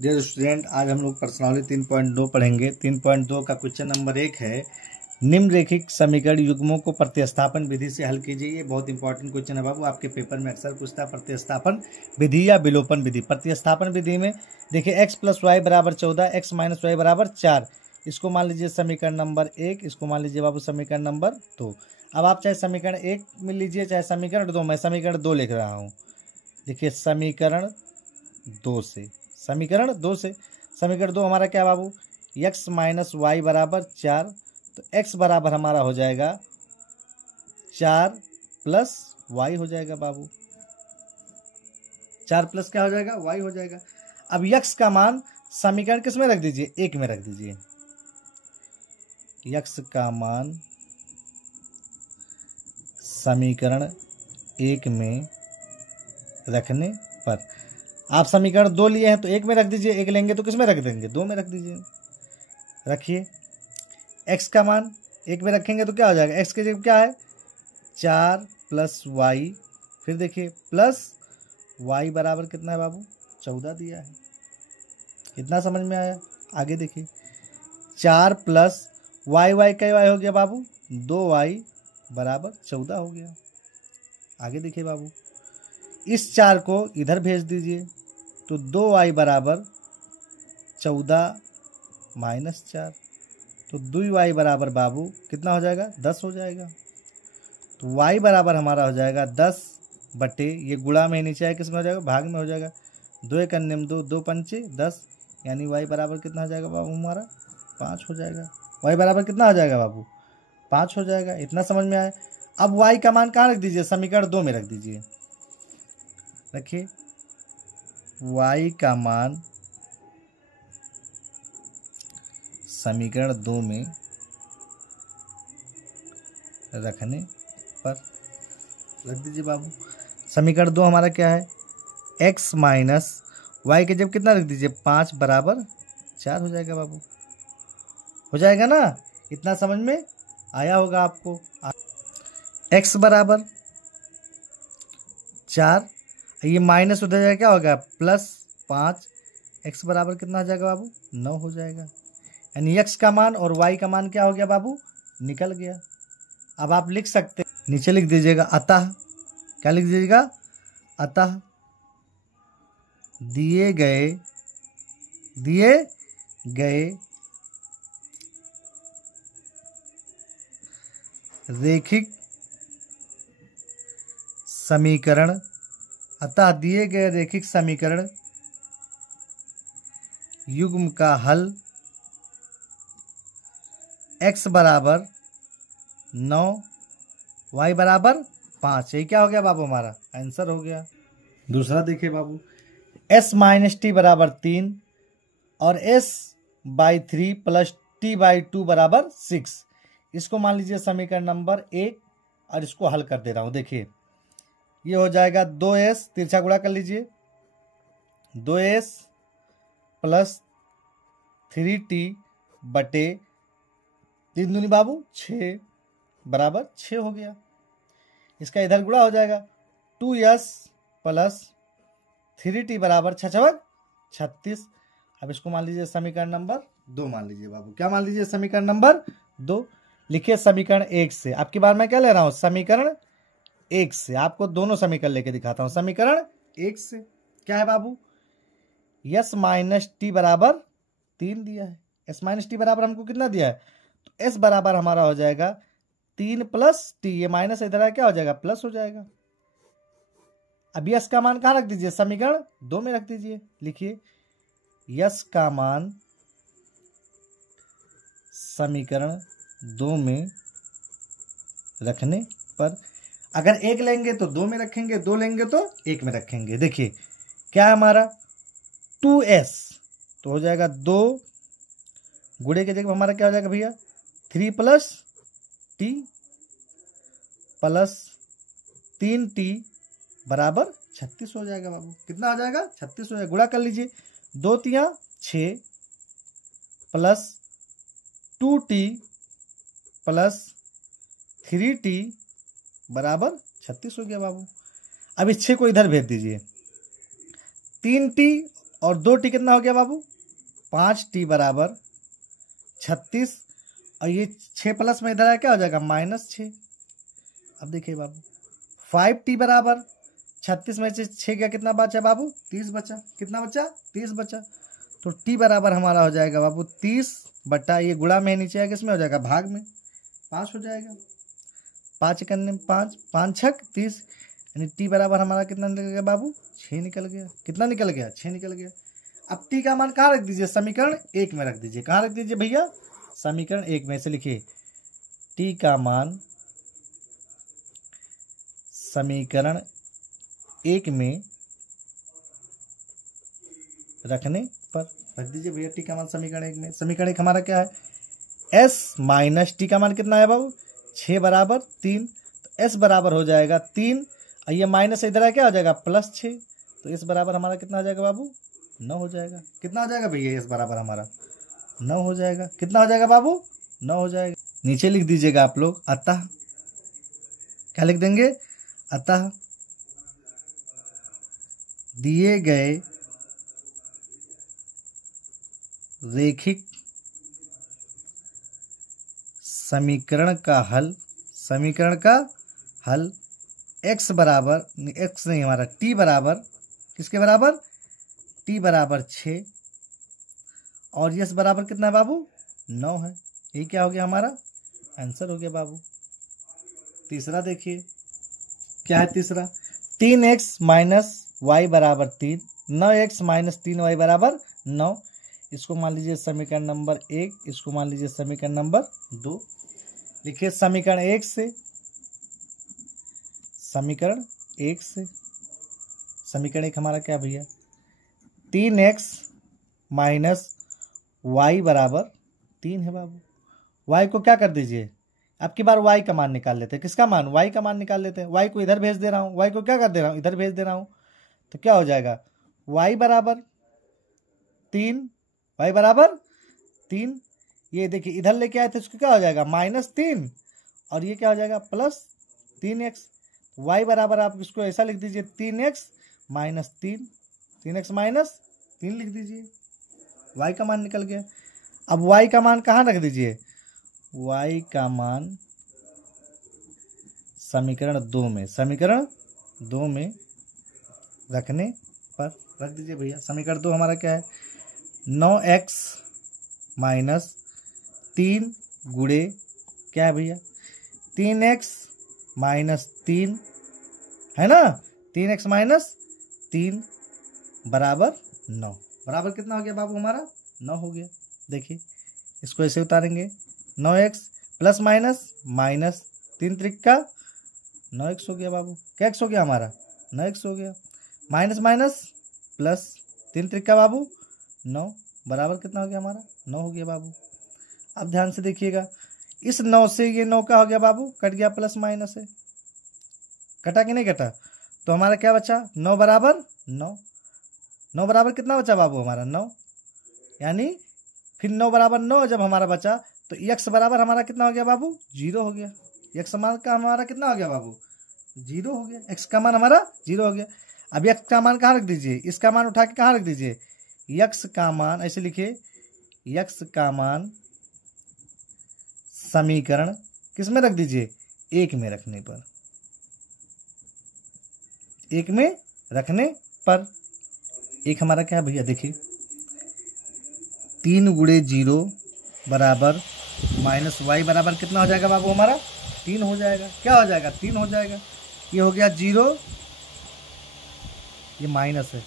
Dear student, आज हम लोग प्रश्नावली 3.2 पढ़ेंगे। 3.2 का क्वेश्चन नंबर 1 है, निम्नरेखिक समीकरण युग्मों को प्रतिस्थापन विधि से हल कीजिए। ये बहुत इंपॉर्टेंट क्वेश्चन है बाबू, आपके पेपर में अक्सर पूछता है प्रतिस्थापन विधि या विलोपन विधि। प्रतिस्थापन विधि में देखिए x + y = 14, x - y = 4। इसको मान लीजिए समीकरण नंबर 1, इसको मान लीजिए बाबू समीकरण नंबर 2। अब आप चाहे समीकरण 1 में लीजिए चाहे समीकरण 2, मैं समीकरण 2 लिख रहा हूँ। देखिए समीकरण 2 से समीकरण 2 हमारा क्या बाबू, x - y = 4। तो x बराबर हमारा हो जाएगा 4 + y हो जाएगा बाबू। 4 प्लस क्या हो जाएगा, y हो जाएगा। अब x का मान समीकरण किस में रख दीजिए, 1 में रख दीजिए। x का मान समीकरण 1 में रखने पर, आप समीकरण 2 लिए हैं तो 1 में रख दीजिए, 1 लेंगे तो किस में रख देंगे, 2 में रख दीजिए। रखिए x का मान 1 में रखेंगे तो क्या हो जाएगा, x की जगह क्या है 4 + y, फिर देखिए प्लस y बराबर कितना है बाबू, 14 दिया है। इतना समझ में आया। आगे देखिए 4 + y कई y हो गया बाबू, 2y = 14 हो गया। आगे देखिए बाबू, इस 4 को इधर भेज दीजिए तो 2y = 14 - 4, तो 2y बराबर बाबू कितना हो जाएगा, 10 हो जाएगा। तो y बराबर हमारा हो जाएगा 10 बटे, ये गुणा में नीचे आए किस में हो जाएगा, भाग में हो जाएगा। 2 × 2, 2 × 5 = 10, यानी y बराबर कितना हो जाएगा बाबू हमारा, 5 हो जाएगा। y बराबर कितना हो जाएगा बाबू, 5 हो जाएगा। इतना समझ में आया। अब y का मान कहाँ रख दीजिए, समीकरण 2 में रख दीजिए। रखिए y का मान समीकरण 2 में रखने पर रख दीजिए बाबू। समीकरण 2 हमारा क्या है, x - y के जब कितना रख दीजिए, 5 = 4 हो जाएगा बाबू। हो जाएगा ना, इतना समझ में आया होगा आपको। x बराबर 4, ये माइनस हो जाएगा, क्या होगा +5, x बराबर कितना हो जाएगा बाबू, 9 हो जाएगा। यानी x का मान और y का मान क्या हो गया बाबू, निकल गया। अब आप लिख सकते, नीचे लिख दीजिएगा अतः, क्या लिख दीजिएगा, अतः दिए गए रैखिक समीकरण, अतः दिए गए रैखिक समीकरण युग्म का हल x बराबर 9, y बराबर 5। यही क्या हो गया बाबू, हमारा आंसर हो गया। दूसरा देखिए बाबू, s - t = 3 और s/3 + t/2 = 6। इसको मान लीजिए समीकरण नंबर 1 और इसको हल कर दे रहा हूँ। देखिए ये हो जाएगा 2s, तिरछा गुणा कर लीजिए, 2s + 3t बटे 3 दूनी बाबू 6 बराबर 6 हो गया। इसका इधर गुणा हो जाएगा, 2s + 3t = 6 × 36। अब इसको मान लीजिए समीकरण नंबर 2 मान लीजिए बाबू। क्या मान लीजिए, समीकरण नंबर 2। लिखिए समीकरण 1 से, आपकी बार मैं क्या ले रहा हूँ, समीकरण 1 से। आपको दोनों समीकरण लेके दिखाता हूँ। समीकरण 1 से क्या है बाबू, s - t = 3 दिया है। s - t बराबर हमको कितना दिया है, तो s बराबर हमारा हो जाएगा 3 + t, ये माइनस इधर है क्या हो जाएगा, प्लस हो जाएगा। अब s का मान कहाँ रख दीजिए, समीकरण 2 में रख दीजिए। लिखिए s का मान समीकरण 2 में रखने पर, अगर 1 लेंगे तो 2 में रखेंगे, 2 लेंगे तो 1 में रखेंगे। देखिए क्या है हमारा 2s, तो हो जाएगा 2 गुणे के जगह हमारा क्या हो जाएगा भैया, 3 + t + 3t = 36 हो जाएगा बाबू। कितना हो जाएगा, 36 हो जाएगा। गुणा कर लीजिए, 2 × 3 = 6 + 2t + 3t = 36 हो गया बाबू। अब इस 6 को इधर भेज दीजिए, 3t और 2t कितना हो गया बाबू, 5t बराबर 36, और ये 6 प्लस में इधर आया क्या हो जाएगा -6। अब देखिए बाबू 5t बराबर 36 में से 6 का कितना बचा बाबू, 30 बचा। कितना बचा, 30 बचा। तो t बराबर हमारा हो जाएगा बाबू 30 बटा, ये गुणा में नीचे आएगा, किसमें हो जाएगा, भाग में, 5 हो जाएगा। 5 करने 5, 5 छक 30, यानी t बराबर हमारा कितना निकल गया बाबू, 6 निकल गया। कितना निकल गया, 6 निकल गया। अब t का मान कहाँ रख दीजिए, समीकरण 1 में रख दीजिए। कहाँ रख दीजिए भैया, समीकरण 1 में। से लिखिए t का मान समीकरण 1 में रखने पर रख दीजिए भैया t का मान समीकरण 1 में। समीकरण 1 हमारा क्या है, s माइनस t का मान कितना है बाबू, 6 बराबर 3। तो s बराबर हो जाएगा 3, और ये माइनस इधर है क्या हो जाएगा, +6। तो s बराबर हमारा कितना हो जाएगा बाबू, 9 हो जाएगा। कितना हो जाएगा भैया, s बराबर हमारा 9 हो जाएगा। कितना हो जाएगा बाबू, 9 हो जाएगा। नीचे लिख दीजिएगा आप लोग, अतः, क्या लिख देंगे, अतः दिए गए रेखिक समीकरण का हल, समीकरण का हल x बराबर, x नहीं हमारा t बराबर, किसके बराबर, t बराबर 6, और यस बराबर कितना है बाबू, 9 है। ये क्या हो गया, हमारा आंसर हो गया बाबू। तीसरा देखिए क्या है, तीसरा 3x माइनस वाई बराबर 3, 9x माइनस 3y बराबर 9। इसको मान लीजिए समीकरण नंबर 1, इसको मान लीजिए समीकरण नंबर 2। लिखिए समीकरण 1 से, समीकरण 1 से, समीकरण 1 हमारा क्या भैया, 3x माइनस वाई बराबर 3 है बाबू। y को क्या कर दीजिए, अब की बार y का मान निकाल लेते हैं। किसका मान, y का मान निकाल लेते हैं। y को इधर भेज दे रहा हूँ, y को क्या कर दे रहा हूँ, इधर भेज दे रहा हूँ। तो क्या हो जाएगा, y बराबर 3, y बराबर 3। ये देखिए इधर लेके आए थे, उसको क्या हो जाएगा, -3, और ये क्या हो जाएगा, +3x। y बराबर आप इसको ऐसा लिख दीजिए, 3x माइनस 3, 3x माइनस 3 लिख दीजिए। y का मान निकल गया। अब y का मान कहाँ रख दीजिए, y का मान समीकरण 2 में, समीकरण 2 में रखने पर रख दीजिए भैया। समीकरण 2 हमारा क्या है, 9x माइनस 3 गुणे क्या है भैया, 3x माइनस 3 है ना, 3x माइनस 3 बराबर 9। बराबर कितना हो गया बाबू हमारा, 9 हो गया। देखिए इसको ऐसे उतारेंगे, 9x plus minus minus 3 Trika 9x हो गया बाबू। क्या x हो गया हमारा, 9x हो गया। माइनस माइनस प्लस 3 त्रिका बाबू 9, बराबर कितना हो गया हमारा, 9 हो गया बाबू। अब ध्यान से देखिएगा, इस 9 से ये 9 का हो गया बाबू, कट गया प्लस माइनस है, कटा कि नहीं कटा। तो हमारा क्या बचा, 9 बराबर 9, 9 बराबर कितना बचा बाबू हमारा, 9। यानी फिर 9 बराबर 9 जब हमारा बचा, तो x बराबर हमारा कितना हो गया बाबू, 0 हो गया। x मान का हमारा कितना हो गया बाबू, 0 हो गया। x का मान हमारा 0 हो गया। अब x का मान कहाँ रख दीजिए, इसका मान उठा के कहाँ रख दीजिए, x का मान ऐसे लिखिए, x का मान समीकरण किस में रख दीजिए, 1 में रखने पर, 1 में रखने पर। एक हमारा क्या है भैया, देखिए 3 गुणे 0 बराबर माइनस वाई बराबर कितना हो जाएगा बाबू हमारा, 3 हो जाएगा। क्या हो जाएगा, 3 हो जाएगा। ये हो गया 0, ये माइनस है,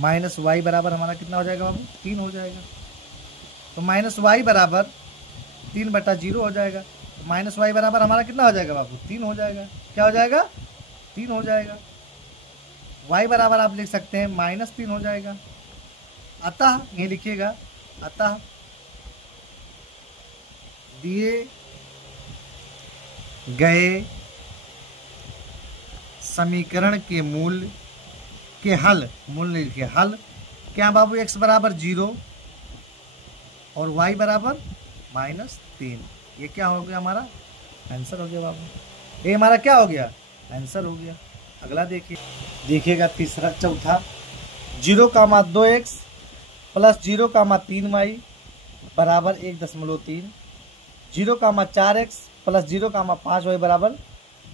माइनस वाई बराबर हमारा कितना हो जाएगा बाबू, 3 हो जाएगा। तो माइनस वाई बराबर 3/0 हो जाएगा। तो माइनस वाई बराबर हमारा कितना हो जाएगा बाबू, 3 हो जाएगा। क्या हो जाएगा, 3 हो जाएगा। y बराबर आप लिख सकते हैं -3 हो जाएगा। अतः ये लिखिएगा, अतः दिए गए समीकरण के मूल के हल, मूल के हल क्या बाबू, x बराबर 0 और y बराबर -3। ये क्या हो गया हमारा, आंसर हो गया बाबू। ये हमारा क्या हो गया, आंसर हो गया। अगला देखिए, देखिएगा तीसरा, चौथा 0,2x प्लस 0,3y बराबर 1.3, 0,4x प्लस 0,5y बराबर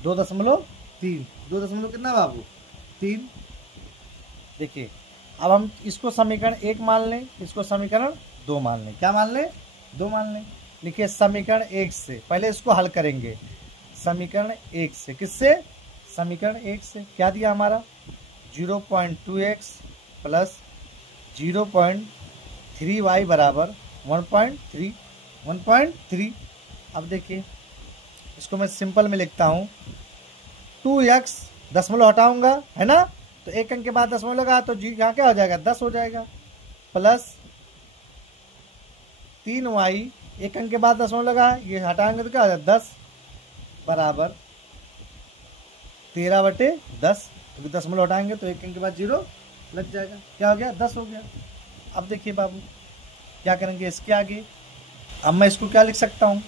2.3, 2 कितना बाबू 3। देखिए अब हम इसको समीकरण 1 मान लें, इसको समीकरण 2 मान लें। क्या मान लें? 2 मान लें। देखिए समीकरण 1 से पहले इसको हल करेंगे। समीकरण 1 से किससे? समीकरण 1 से क्या दिया हमारा 0.2x प्लस 0.3y बराबर 1.3। अब देखिए इसको मैं सिंपल में लिखता हूँ 2x दशमलव हटाऊंगा है ना, तो एक अंक के बाद दशमलव लगा तो जी यहाँ क्या हो जाएगा 10 हो जाएगा, प्लस 3y एक अंक के बाद दशमलव लगा ये हटाएंगे तो क्या हो जाएगा 10 बराबर 13/10, क्योंकि दशमलव हटाएंगे तो एक अंक के बाद 0 लग जाएगा। क्या हो गया 10 हो गया। अब देखिए बाबू क्या करेंगे इसके आगे। अब मैं इसको क्या लिख सकता हूँ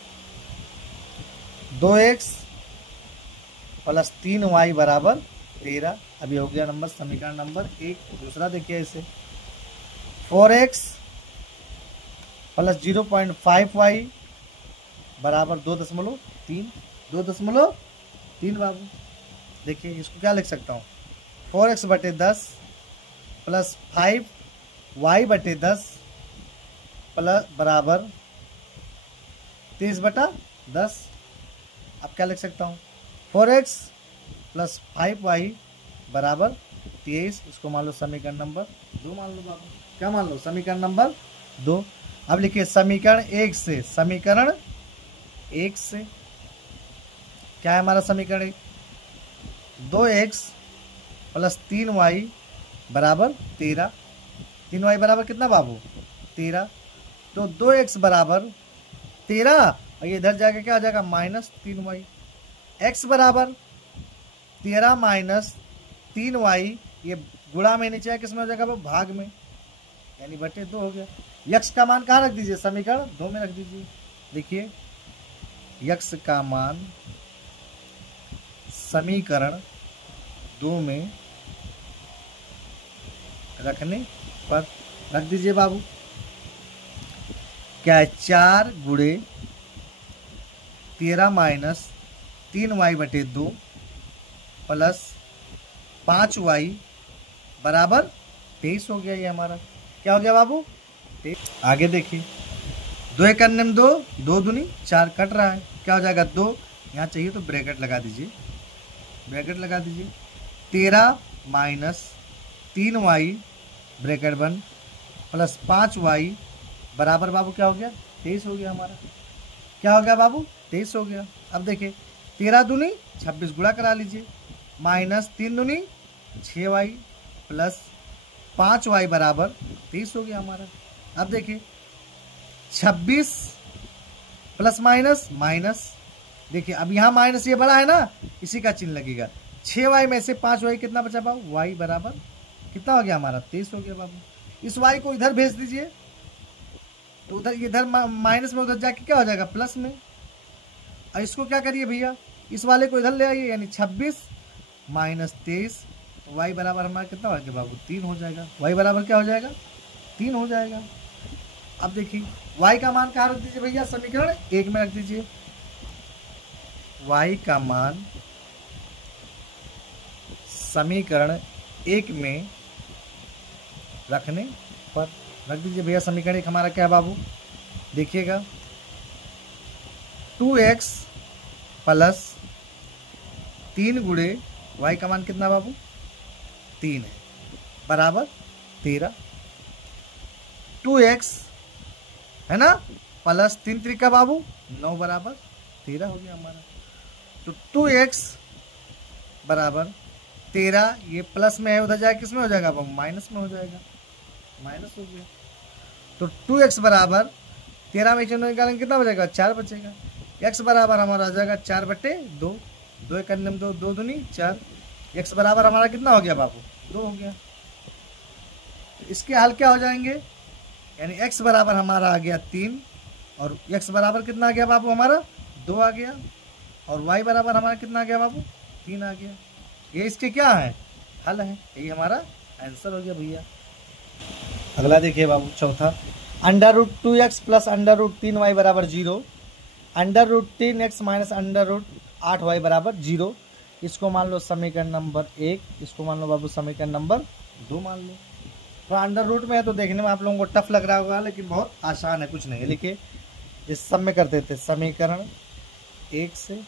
2x प्लस 3y बराबर 13। अभी हो गया नंबर समीकरण नंबर 1। दूसरा देखिए इसे 4x प्लस 0.5y बराबर 2.3 बाबू। देखिए इसको क्या लिख सकता हूँ 4x/10 प्लस 5y/10 प्लस बराबर 23/10। अब क्या लिख सकता हूँ 4x प्लस 5y बराबर 23। इसको मान लो समीकरण नंबर 2 मान लो बाबू। क्या मान लो समीकरण नंबर 2। अब लिखिए समीकरण 1 से, समीकरण 1 से क्या है हमारा समीकरण 1 2x प्लस 3y बराबर 13। 3y बराबर कितना बाबू 13, तो 2x बराबर 13 और ये इधर जाके क्या आ जाएगा -3y। x बराबर 13 माइनस 3y, ये गुणा में नीचे है किसमें हो जाएगा वो भाग में, यानी बटे 2 हो गया। यक्स का मान कहाँ रख दीजिए समीकरण 2 में रख दीजिए। देखिए यक्स का मान समीकरण 2 में रखने पर रख दीजिए बाबू। क्या है 4 गुणे 13 माइनस 3y/2 प्लस 5y बराबर 23 हो गया। ये हमारा क्या हो गया बाबू 23। आगे देखिए 2 × 2 2 दूनी 4 कट रहा है, क्या हो जाएगा 2, यहाँ चाहिए तो ब्रैकेट लगा दीजिए, ब्रैकेट लगा दीजिए 13 माइनस 3y ब्रैकेट बंद प्लस 5y बराबर बाबू क्या हो गया 23 हो गया हमारा। क्या हो गया बाबू 23 हो गया। अब देखिए 13 दूनी 26 गुणा करा लीजिए, माइनस 3 दूनी 6y प्लस 5y बराबर 23 हो गया हमारा। अब देखिए 26 प्लस माइनस माइनस, देखिए अब यहाँ माइनस ये बड़ा है ना, इसी का चिन्ह लगेगा। 6y में से 5y कितना बचा बाबू y बराबर कितना हो गया हमारा 23 हो गया बाबू। इस y को इधर भेज दीजिए तो उधर इधर माइनस में उधर जाके क्या हो जाएगा प्लस में। और इसको क्या करिए भैया इस वाले को इधर ले आइए, यानी 26 माइनस 23, y बराबर हमारा कितना हो गया बाबू 3 हो जाएगा। y बराबर क्या हो जाएगा 3 हो जाएगा। अब देखिए y का मान कहाँ रख दीजिए भैया समीकरण 1 में रख दीजिए। y का मान समीकरण 1 में रखने पर रख दीजिए भैया। समीकरण 1 हमारा क्या है बाबू देखिएगा 2x प्लस 3 गुणे y का मान कितना बाबू 3 है बराबर 13। 2x है ना प्लस 3 त्रिका बाबू 9 बराबर 13 हो गया हमारा। तो 2x बराबर 13, ये प्लस में है उधर जाके किस में हो जाएगा बाबू माइनस में हो जाएगा, माइनस हो गया। तो 2x बराबर 13 में चलो निकालेंगे कितना बचेगा 4 बचेगा। x बराबर हमारा आ जाएगा 4/2, 2 × 2 2 दूनी 4, x बराबर हमारा कितना हो गया बाबू 2 हो गया। तो इसके हल क्या हो जाएंगे, यानी x बराबर हमारा आ गया 3 और x बराबर कितना आ गया बाबू हमारा 2 आ गया, और y बराबर हमारा कितना आ गया बाबू 3 आ गया। ये इसके क्या है हल है, यही हमारा आंसर हो गया भैया। अगला देखिए बाबू चौथा, under root 2x plus under root 3y बराबर 0, under root 3x minus under root 8y बराबर 0। इसको मान लो समीकरण नंबर 1, इसको मान लो बाबू समीकरण नंबर 2 मान लो। तो अंडर रूट में है तो देखने में आप लोगों को टफ लग रहा होगा, लेकिन बहुत आसान है, कुछ नहीं है। लिखिए इस सब में करते थे समीकरण 1 से,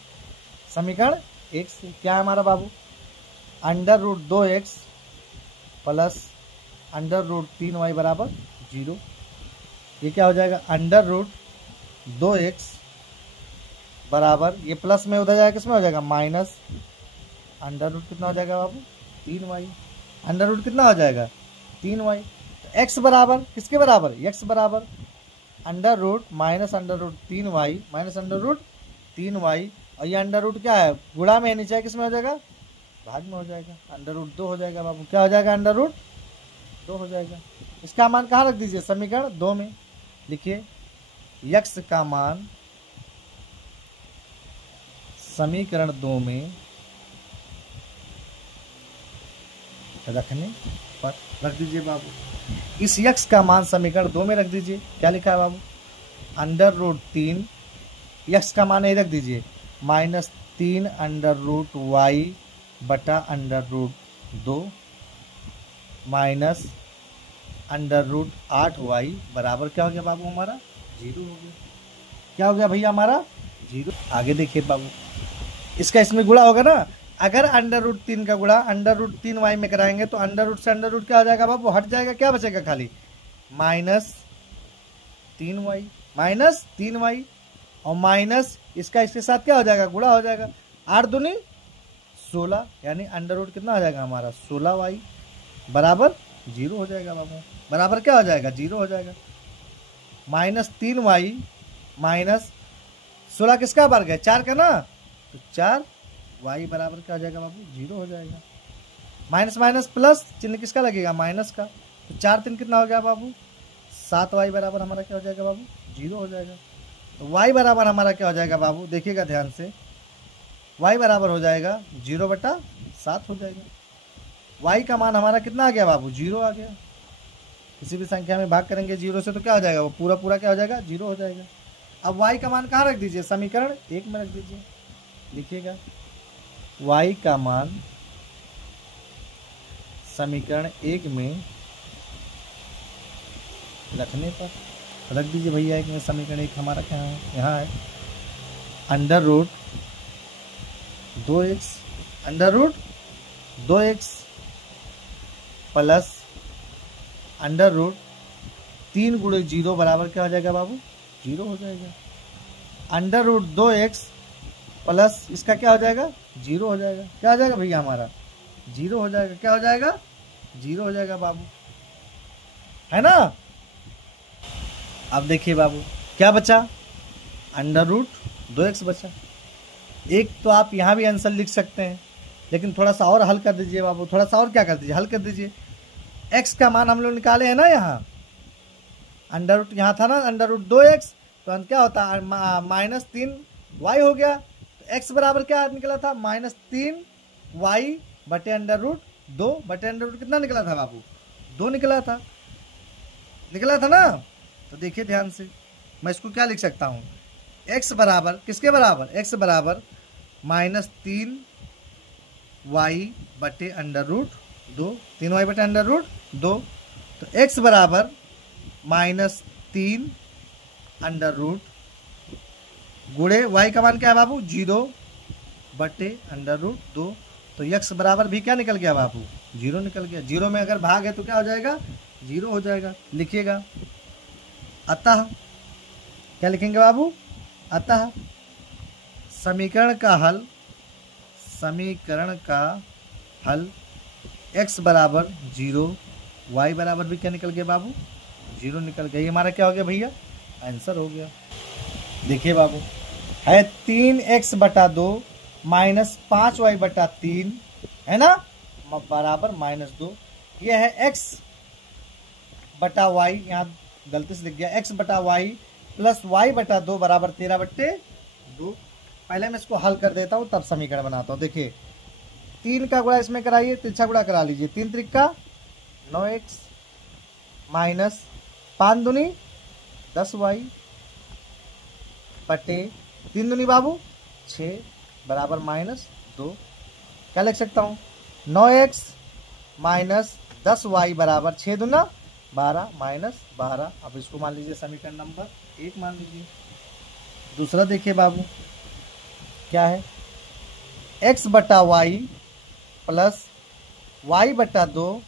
समीकरण 1 से क्या है हमारा बाबू, under root 2x plus under root 3y बराबर 0। ये क्या हो जाएगा, अंडर रूट 2x बराबर, ये प्लस में उधर जाएगा, किसमें हो जाएगा माइनस, अंडर रूट कितना हो जाएगा बाबू 3y, अंडर रूट कितना हो जाएगा 3y। तो x बराबर किसके बराबर, x बराबर under root minus under root 3y minus under root 3y, और ये अंडर रूट क्या है गुणा में है, नीचे है किसमें हो जाएगा भाग में हो जाएगा, अंडर रूट 2 हो जाएगा बाबू, क्या हो जाएगा अंडर रूट 2 हो जाएगा। इसका मान कहाँ रख दीजिए, समीकरण 2 में। लिखिए x का मान समीकरण 2 में रखने पर रख दीजिए बाबू। इस x का मान समीकरण 2 में रख दीजिए। क्या लिखा है बाबू, अंडर रूट 3, x का मान यही रख दीजिए, माइनस 3 अंडर रूट y बटा under root 2 minus under root 8y बराबर क्या हो गया बाबू हमारा 0 हो गया। क्या हो गया भैया हमारा 0। आगे देखिए बाबू, इसका इसमें गुणा होगा ना, अगर अंडर रूट 3 का गुणा अंडर रूट 3y में कराएंगे तो अंडर रूट से अंडर रूट क्या हो जाएगा बाबू, हट जाएगा, क्या बचेगा खाली माइनस 3y, माइनस 3y, और माइनस इसका इसके साथ क्या हो जाएगा गुणा हो जाएगा, 8 दूनी 16, यानी अंडर रूट कितना हो जाएगा हमारा 16y बराबर 0 हो जाएगा बाबू, बराबर क्या हो जाएगा 0 हो जाएगा। माइनस 3y माइनस 16 किसका वर्ग है 4 का ना, तो 4y बराबर क्या हो जाएगा बाबू 0 हो जाएगा। माइनस माइनस प्लस चिन्ह किसका लगेगा माइनस का, तो 4 3 कितना हो गया बाबू 7y बराबर हमारा क्या हो जाएगा बाबू 0 हो जाएगा। तो y बराबर हमारा क्या हो जाएगा बाबू, देखिएगा ध्यान से, y बराबर हो जाएगा 0/7 हो जाएगा। y का मान हमारा कितना आ गया बाबू 0 आ गया। किसी भी संख्या में भाग करेंगे 0 से तो क्या हो जाएगा, वो पूरा पूरा क्या हो जाएगा 0 हो जाएगा। अब y का मान कहाँ रख दीजिए, समीकरण 1 में रख दीजिए। लिखिएगा y का मान समीकरण 1 में रखने पर रख दीजिए भैया, एक में समीकरण 1 हमारा क्या है, यहाँ है under root 2x, under root 2x plus under root 3 गुणे 0 बराबर क्या हो जाएगा बाबू 0 हो जाएगा। अंडर रूट 2x प्लस इसका क्या हो जाएगा 0 हो जाएगा। क्या हो जाएगा भैया हमारा 0 हो जाएगा। क्या हो जाएगा 0 हो जाएगा बाबू, है ना। अब देखिए बाबू क्या बचा, अंडर रूट 2x बचा। एक तो आप यहाँ भी आंसर लिख सकते हैं, लेकिन थोड़ा सा और हल कर दीजिए बाबू, थोड़ा सा और क्या कर दीजिए, हल कर दीजिए। x का मान हम लोग निकाले हैं ना, यहाँ अंडर रूट यहाँ था ना अंडर रूट 2x, तो अंत क्या होता है माइनस 3y हो गया। तो x बराबर क्या निकला था -3y बटे अंडर रूट 2 बटे अंडर रूट कितना निकला था बाबू 2 निकला था ना। तो देखिए ध्यान से, मैं इसको क्या लिख सकता हूँ, x बराबर किसके बराबर, x बराबर -3y बटे अंडर रूट 2, 3y बटे अंडर रूट 2। तो x बराबर -3 अंडर रूट गुणे y का मान क्या है बाबू 0 बटे अंडर रूट 2। तो x बराबर भी क्या निकल गया बाबू 0 निकल गया। 0 में अगर भाग है तो क्या हो जाएगा 0 हो जाएगा। लिखिएगा अतः, क्या लिखेंगे बाबू, अतः समीकरण का हल x बराबर 0 y बराबर भी क्या निकल गया बाबू 0 निकल गया। ये हमारा क्या हो गया भैया, आंसर हो गया। देखिए बाबू है 3x बटा 2 माइनस 5y बटा 3 है ना, बराबर -2। ये है x बटा y, यहाँ गलती से लिख गया, x बटा y प्लस y बटा 2 बराबर 13/2। पहले मैं इसको हल कर देता हूँ तब समीकरण बनाता हूँ। देखिए 3 का गुणा इसमें कराइए, तिरछा गुणा करा लीजिए, 3 त्रिक का 9x माइनस 5 दूनी 10y बटे 3 दूनी बाबू 6 बराबर -2। क्या लिख सकता हूँ 9x माइनस 10y बराबर 6 दूना 12 -12। अब इसको मान लीजिए समीकरण नंबर 1 मान लीजिए। दूसरा देखिए बाबू क्या है, x बटा वाई प्लस y बटा 2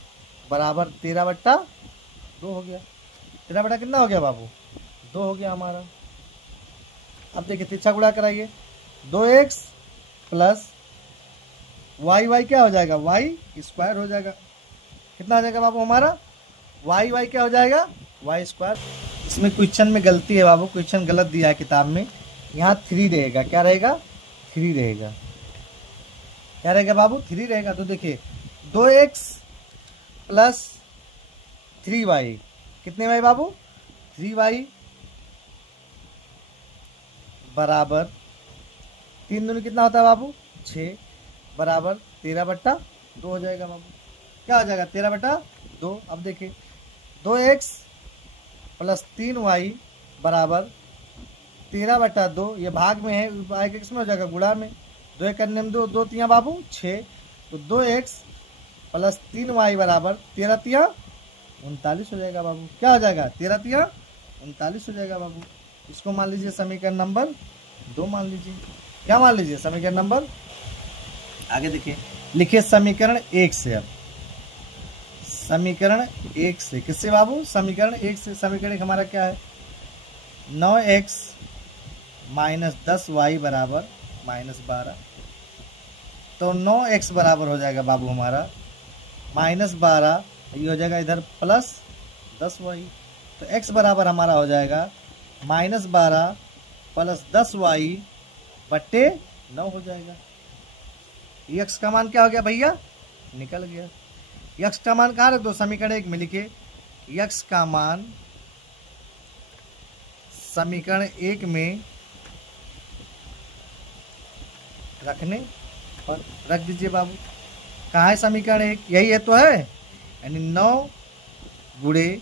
बराबर 13 बटा 2 हो गया। 13 बटा कितना हो गया बाबू 2 हो गया हमारा। अब देखिए तिरछा गुणा कराइए 2x प्लस वाई क्या हो जाएगा वाई स्क्वायर हो जाएगा। कितना हो जाएगा बाबू हमारा वाई क्या हो जाएगा वाई स्क्वायर। इसमें क्वेश्चन में गलती है बाबू, क्वेश्चन गलत दिया है किताब में। यहाँ 3 रहेगा, क्या रहेगा 3 रहेगा, क्या रहेगा बाबू 3 रहेगा। तो देखिए 2x प्लस 3y कितने वाई बाबू 3y बराबर 3 दूनी कितना होता है बाबू 6 बराबर 13 बट्टा 2 हो जाएगा बाबू। क्या हो जाएगा 13 बट्टा 2। अब देखिए 2x प्लस 3y बराबर 13 बट्टा 2, ये भाग में है, आएगा किसमें हो जाएगा गुणा में। 2 एक करने में 2 2 तिया बाबू 6, तो 2x प्लस 3y बराबर 13 तिया 39 हो जाएगा बाबू। क्या हो जाएगा 13 तिया 39 हो जाएगा बाबू। इसको मान लीजिए समीकरण नंबर 2 मान लीजिए। क्या मान लीजिए समीकरण नंबर। आगे देखिए लिखिए समीकरण 1 से। अब समीकरण 1 से किससे बाबू समीकरण 1 से। समीकरण 1 हमारा क्या है 9x माइनस 10y बराबर -12। तो 9x बराबर हो जाएगा बाबू हमारा -12, ये हो जाएगा इधर प्लस 10y। तो x बराबर हमारा हो जाएगा -12 प्लस 10y बट्टे 9 हो जाएगा। x का मान क्या हो गया भैया निकल गया। x का मान कहाँ रख दो समीकरण 1 में लिखे, x का मान समीकरण 1 में रखने पर रख दीजिए बाबू। कहाँ है समीकरण 1 यही है तो है, यानी 9 गुणे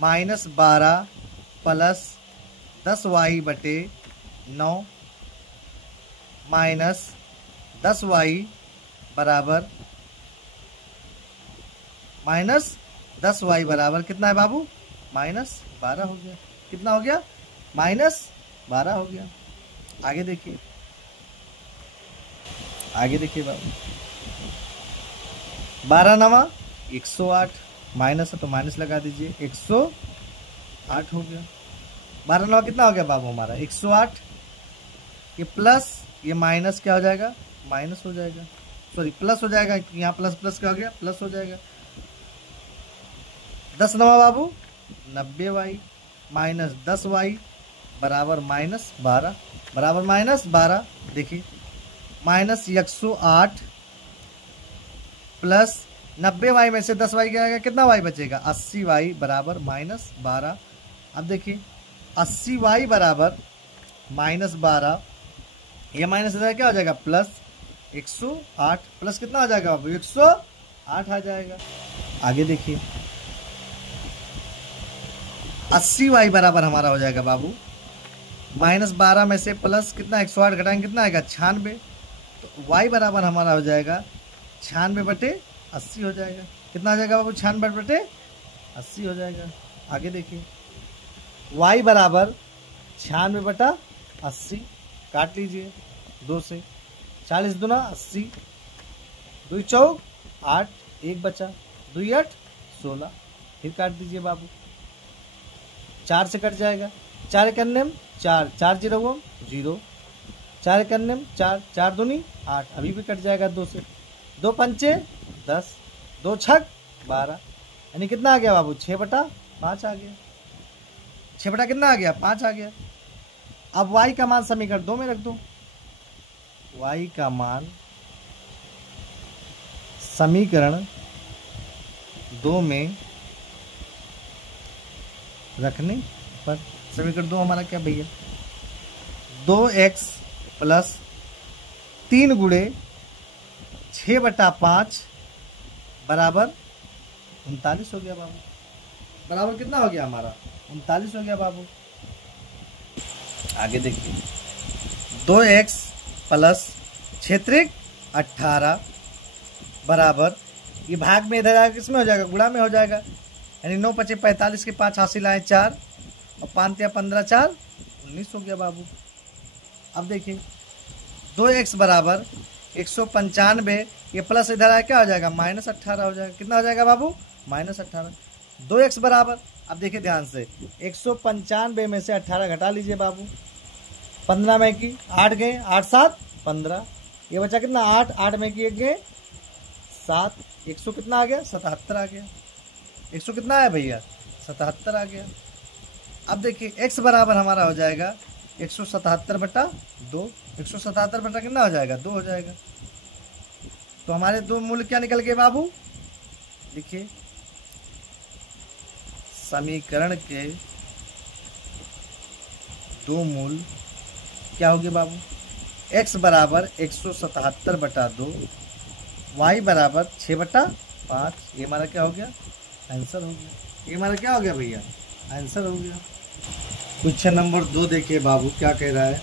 -12 प्लस 10y बटे 9 माइनस 10y बराबर -10y बराबर कितना है बाबू -12 हो गया। कितना हो गया -12 हो गया। आगे देखिए बाबू 12 नवा 108, माइनस है तो माइनस लगा दीजिए 108 हो गया। 12 नवा कितना हो गया बाबू हमारा 108, ये प्लस ये माइनस क्या हो जाएगा माइनस हो जाएगा, सॉरी प्लस हो जाएगा, यहाँ प्लस प्लस क्या हो गया प्लस हो जाएगा। 10 नवा बाबू 90y माइनस 10y बराबर -12 बराबर -12। देखिए -108 प्लस 90y में से 10y क्या आएगा कितना y बचेगा 80y बराबर -12। अब देखिए 80y बराबर -12, ये माइनस क्या हो जाएगा प्लस 108 प्लस कितना आ जाएगा बाबू 108 आ जाएगा। आगे देखिए 80y बराबर हमारा हो जाएगा बाबू -12 में से प्लस कितना 108 घटाएंगे कितना आएगा 96, तो y बराबर हमारा हो जाएगा 96 बटे 80 हो जाएगा। कितना आ जाएगा बाबू 96 बटे 80 हो जाएगा। आगे देखिए y बराबर 96 बटा 80, काट लीजिए 2 से, 40 दूना 80, 2 चौक 8, 1 बचा, 2 8 16, फिर काट दीजिए बाबू, 4 से कट जाएगा, 4 करने में 4, 4 जीरो 0, 4 करने में 4, 4 दूनी 8, अभी भी कट जाएगा 2 से, 2 पंचे 10, 2 छक 12, यानी कितना आ गया बाबू 6 बटा 5 आ गया। 6 बटा कितना आ गया 5 आ गया। अब y का मान समीकरण 2 में रख दो, y का मान समीकरण 2 में रखने पर समीकरण 2 हमारा क्या भैया 2x प्लस 3 गुणे 6 बटा 5 बराबर 39 हो गया बाबू। बराबर कितना हो गया हमारा 39 हो गया बाबू। आगे देखिए 2x प्लस क्षेत्रिक 18 बराबर, ये भाग में इधर आगे किसमें हो जाएगा, गुणा में हो जाएगा, यानी 9 पचे 45 के 5 हासिल आए 4 और 5 या 15 4 19 हो गया बाबू। अब देखिए 2x बराबर 195, ये प्लस इधर आया क्या हो जाएगा -18 हो जाएगा, कितना हो जाएगा बाबू -18। 2x बराबर, अब देखिए ध्यान से 195 में से 18 घटा लीजिए बाबू, 15 में की 8 गए, 8 7 15, ये बचा कितना 8, 8 में की 1 गए 7, 100 कितना आ गया 77 आ गया, 100 कितना है भैया 77 आ गया। अब देखिए x बराबर हमारा हो जाएगा 177 बटा 2, 177 बटा कितना हो जाएगा 2 हो जाएगा। तो हमारे दो मूल्य क्या निकल गए बाबू, देखिए समीकरण के दो मूल क्या हो गए बाबू, x बराबर 177 बटा 2, y बराबर 6 बटा 5, ये हमारा क्या हो गया आंसर हो गया, ये हमारा क्या हो गया भैया आंसर हो गया। क्वेश्चन नंबर 2 देखिए बाबू क्या कह रहा है,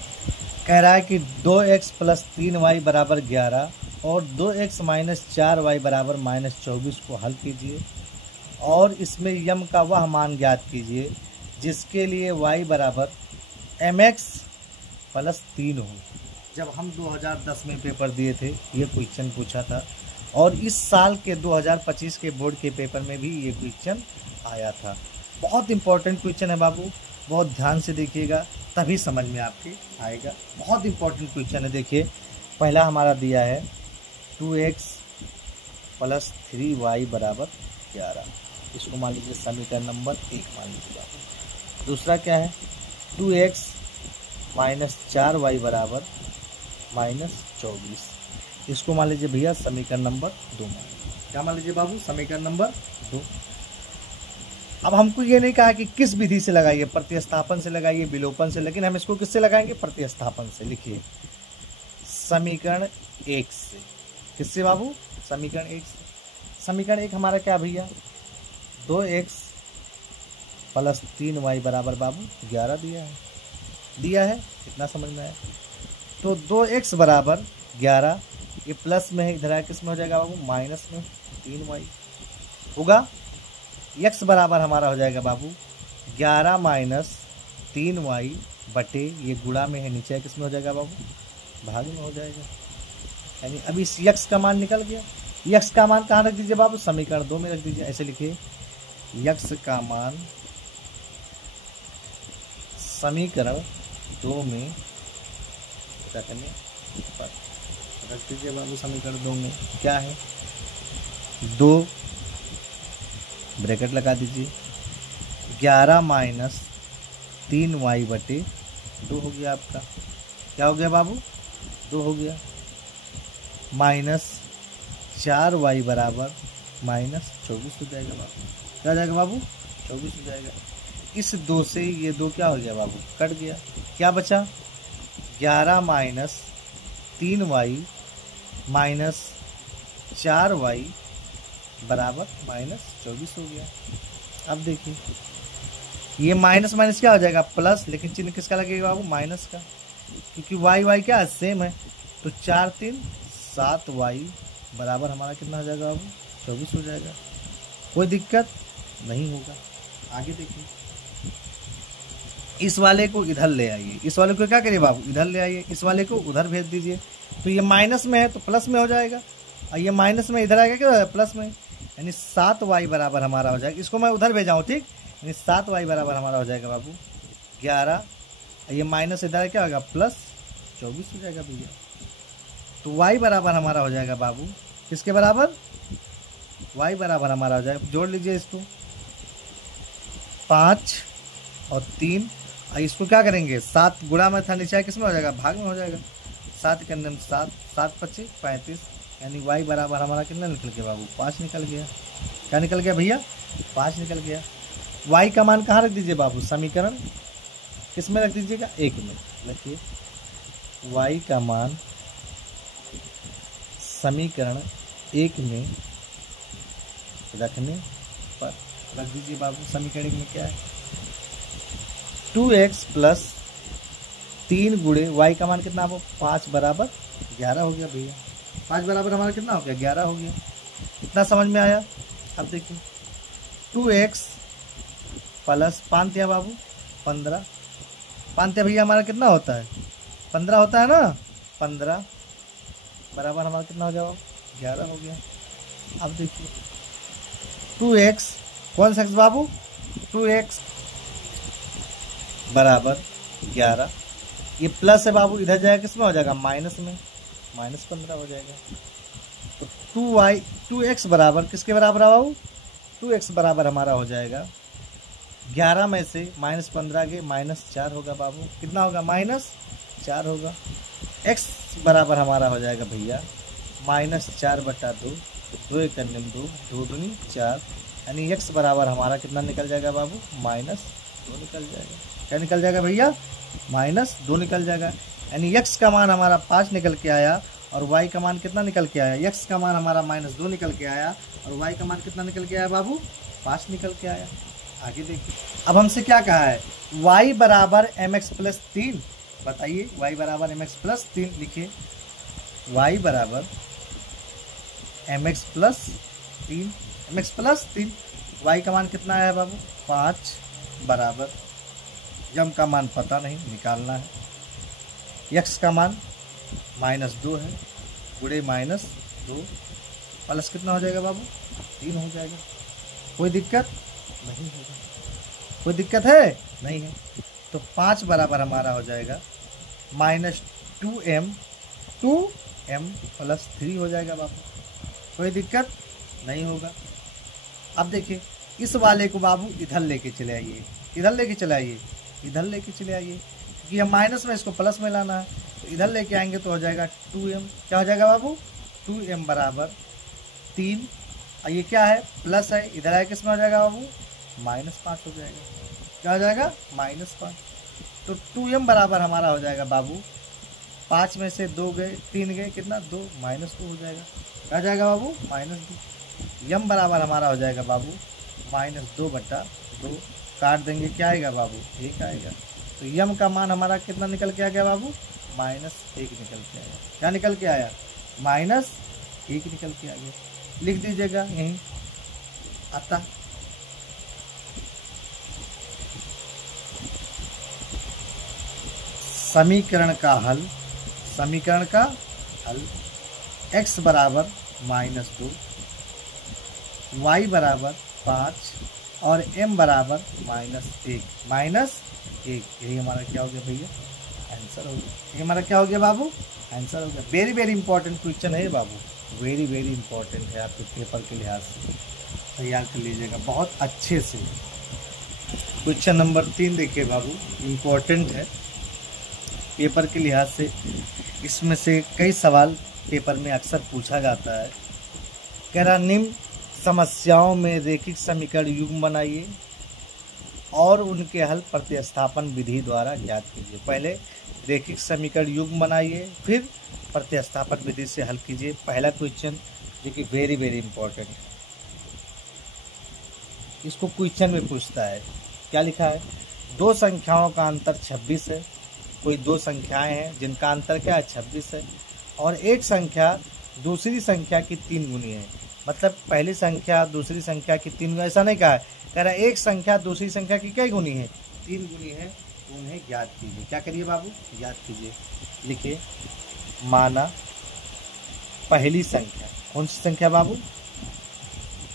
कह रहा है कि 2x प्लस 3y बराबर 11 और 2x माइनस 4y बराबर -24 को हल कीजिए और इसमें यम का वह मान ज्ञात कीजिए जिसके लिए y बराबर mx प्लस 3 हो। जब हम 2010 में पेपर दिए थे ये क्वेश्चन पूछा था और इस साल के 2025 के बोर्ड के पेपर में भी ये क्वेश्चन आया था। बहुत इंपॉर्टेंट क्वेश्चन है बाबू, बहुत ध्यान से देखिएगा तभी समझ में आपके आएगा। बहुत इंपॉर्टेंट क्वेश्चन है। देखिए पहला हमारा दिया है 2x प्लस 3y बराबर 11, इसको मान लीजिए समीकरण नंबर 1 मान लीजिए। दूसरा क्या है 2x माइनस 4y बराबर -24, इसको मान लीजिए भैया समीकरण नंबर 2 मान लीजिए। क्या मान लीजिए बाबू समीकरण नंबर 2। अब हमको ये नहीं कहा कि किस विधि से लगाइए, प्रतिस्थापन से लगाइए विलोपन से, लेकिन हम इसको किससे लगाएंगे प्रतिस्थापन से। लिखिए समीकरण 1 से, किससे बाबू समीकरण 1 से। समीकरण 1 हमारा क्या भैया 2x प्लस 3y बराबर बाबू 11 दिया है कितना समझ में आया। तो 2x बराबर 11, ये प्लस में है इधर किस में हो जाएगा बाबू माइनस में 3y होगा। x बराबर हमारा हो जाएगा बाबू 11 माइनस 3y बटे, ये गुणा में है नीचे किस में हो जाएगा बाबू भाग में हो जाएगा। यानी अभी इस x का मान निकल गया। x का मान कहाँ रख दीजिए बाबू समीकरण 2 में रख दीजिए। ऐसे लिखिए x का मान समीकरण 2 में रखने पर रख दीजिए बाबू। समीकरण 2 में क्या है 2 ब्रैकेट लगा दीजिए 11 माइनस 3y बटे 2 हो गया आपका। क्या हो गया बाबू 2 हो गया, माइनस 4y बराबर -24 हो जाएगा बाबू। क्या हो जाएगा बाबू 24 हो जाएगा। इस 2 से ये 2 क्या हो गया बाबू कट गया, क्या बचा 11 माइनस 3y माइनस 4y बराबर -24 हो गया। अब देखिए ये माइनस माइनस क्या हो जाएगा प्लस, लेकिन चिन्ह किसका लगेगा बाबू माइनस का, क्योंकि y क्या सेम है। तो 4 3 7y बराबर हमारा कितना हो जाएगा बाबू 24 हो जाएगा। कोई दिक्कत नहीं होगा। आगे देखिए इस वाले को इधर ले आइए, इस वाले को क्या करिए बाबू इधर ले आइए, इस वाले को उधर भेज दीजिए। तो ये माइनस में है तो प्लस में हो जाएगा और ये माइनस में इधर आएगा क्या प्लस में, यानी 7y बराबर हमारा हो जाएगा। इसको मैं उधर भेजाऊँ ठीक, यानी 7y बराबर हमारा हो जाएगा बाबू 11, ये माइनस इधर क्या होगा प्लस 24 हो जाएगा भैया। तो y बराबर हमारा हो जाएगा बाबू किसके बराबर, y बराबर हमारा हो जाएगा, जोड़ लीजिए इसको 5 और 3, इसको क्या करेंगे 7 गुणा में था नीचे किस में हो जाएगा भाग में हो जाएगा। 7 के अंदर 7 7 25 35, यानी y बराबर हमारा कितना निकल गया बाबू 5 निकल गया। क्या निकल गया भैया 5 निकल गया। y का मान कहाँ रख दीजिए बाबू समीकरण किस में रख दीजिएगा 1 में। देखिए y का मान समीकरण 1 में रखने पर रख दीजिए बाबू। समीकरण में क्या है, 2x प्लस 3 गुणे y का मान कितना, 5 बराबर 11 हो गया भैया। 5 बराबर हमारा कितना हो गया, 11 हो गया। इतना समझ में आया। अब देखिए 2x प्लस 5 थे बाबू 15, 5 थे भैया हमारा कितना होता है, 15 होता है ना। 15 बराबर हमारा कितना हो जाएगा, 11 हो गया। अब देखिए 2x, कौन सा x बाबू, 2x बराबर 11, ये प्लस है बाबू, इधर जाएगा किसमें हो जाएगा, माइनस में, माइनस 15 हो जाएगा। तो 2x बराबर किसके बराबर है बाबू, 2x बराबर हमारा हो जाएगा 11 में से माइनस 15 के -4 होगा बाबू। कितना होगा, -4 होगा। x बराबर हमारा हो जाएगा भैया -4/2, 2 × 2, 2 दूनी 4, यानी x बराबर हमारा कितना निकल जाएगा बाबू, -2 निकल जाएगा। क्या निकल जाएगा भैया, -2 निकल जाएगा। यानी x का मान हमारा 5 निकल के आया और y का मान कितना निकल के आया, x का मान हमारा -2 निकल के आया और y का मान कितना निकल के आया बाबू, 5 निकल के आया। आगे देखिए, अब हमसे क्या कहा है, y बराबर mx प्लस 3, बताइए y बराबर mx प्लस 3 लिखिए। y बराबर mx plus 3, mx plus 3, y का मान कितना है बाबू, 5 बराबर, यम का मान पता नहीं, निकालना है। x का मान -2 है, गुणे -2 प्लस कितना हो जाएगा बाबू, 3 हो जाएगा। कोई दिक्कत नहीं होगा, कोई दिक्कत है नहीं है। तो 5 बराबर हमारा हो जाएगा -2m, 2m प्लस 3 हो जाएगा बाबू। कोई दिक्कत नहीं होगा। अब देखिए इस वाले को बाबू इधर लेके चले आइए, इधर लेके चले आइए, इधर लेके चले आइए, क्योंकि हम माइनस में इसको प्लस में लाना है। तो इधर लेके आएंगे तो हो जाएगा 2m, क्या हो जाएगा बाबू, 2m बराबर 3, और ये क्या है, प्लस है, इधर आए किस में हो जाएगा बाबू, -5 हो जाएगा। क्या हो जाएगा, -5। तो 2m बराबर हमारा हो जाएगा बाबू, 5 में से 2 गए, 3 गए, कितना 2, -2 हो जाएगा। क्या हो जाएगा बाबू, -2। m बराबर हमारा हो जाएगा बाबू -2/2, काट देंगे, क्या आएगा बाबू, 1 आएगा। तो यम का मान हमारा कितना निकल के आ गया बाबू, -1 निकल के आया। क्या निकल के आया, -1 निकल के आ गया। लिख दीजिएगा यहीं, अतः समीकरण का हल, समीकरण का हल x बराबर -2, y बराबर 5 और m बराबर -1, यही हमारा क्या हो गया भैया, आंसर हो गया। ये हमारा क्या हो गया बाबू, आंसर हो गया। वेरी वेरी इंपॉर्टेंट क्वेश्चन है बाबू, वेरी वेरी इंपॉर्टेंट है, आपके पेपर के लिहाज से तैयार कर लीजिएगा बहुत अच्छे से। क्वेश्चन नंबर 3 देखिए बाबू, इम्पोर्टेंट है पेपर के लिहाज से। इसमें से कई सवाल पेपर में अक्सर पूछा जाता है। कह रहा, निम्न समस्याओं में रेखिक समीकरण युग्म बनाइए और उनके हल प्रतिस्थापन विधि द्वारा ज्ञात कीजिए। पहले रेखिक समीकरण युग्म बनाइए, फिर प्रतिस्थापन विधि से हल कीजिए। पहला क्वेश्चन जो कि वेरी वेरी इंपॉर्टेंट है, इसको क्वेश्चन में पूछता है। क्या लिखा है, दो संख्याओं का अंतर 26 है। कोई दो संख्याएं हैं जिनका अंतर क्या है, 26 है, और एक संख्या दूसरी संख्या की 3 गुनी है। मतलब पहली संख्या दूसरी संख्या की 3 गुनी, ऐसा नहीं कहा है, कह रहा है एक संख्या दूसरी संख्या की क्या गुनी है, 3 गुनी है, तो उन्हें ज्ञात कीजिए। क्या करिए बाबू, ज्ञात कीजिए। लिखिए, माना पहली संख्या, कौन सी संख्या बाबू,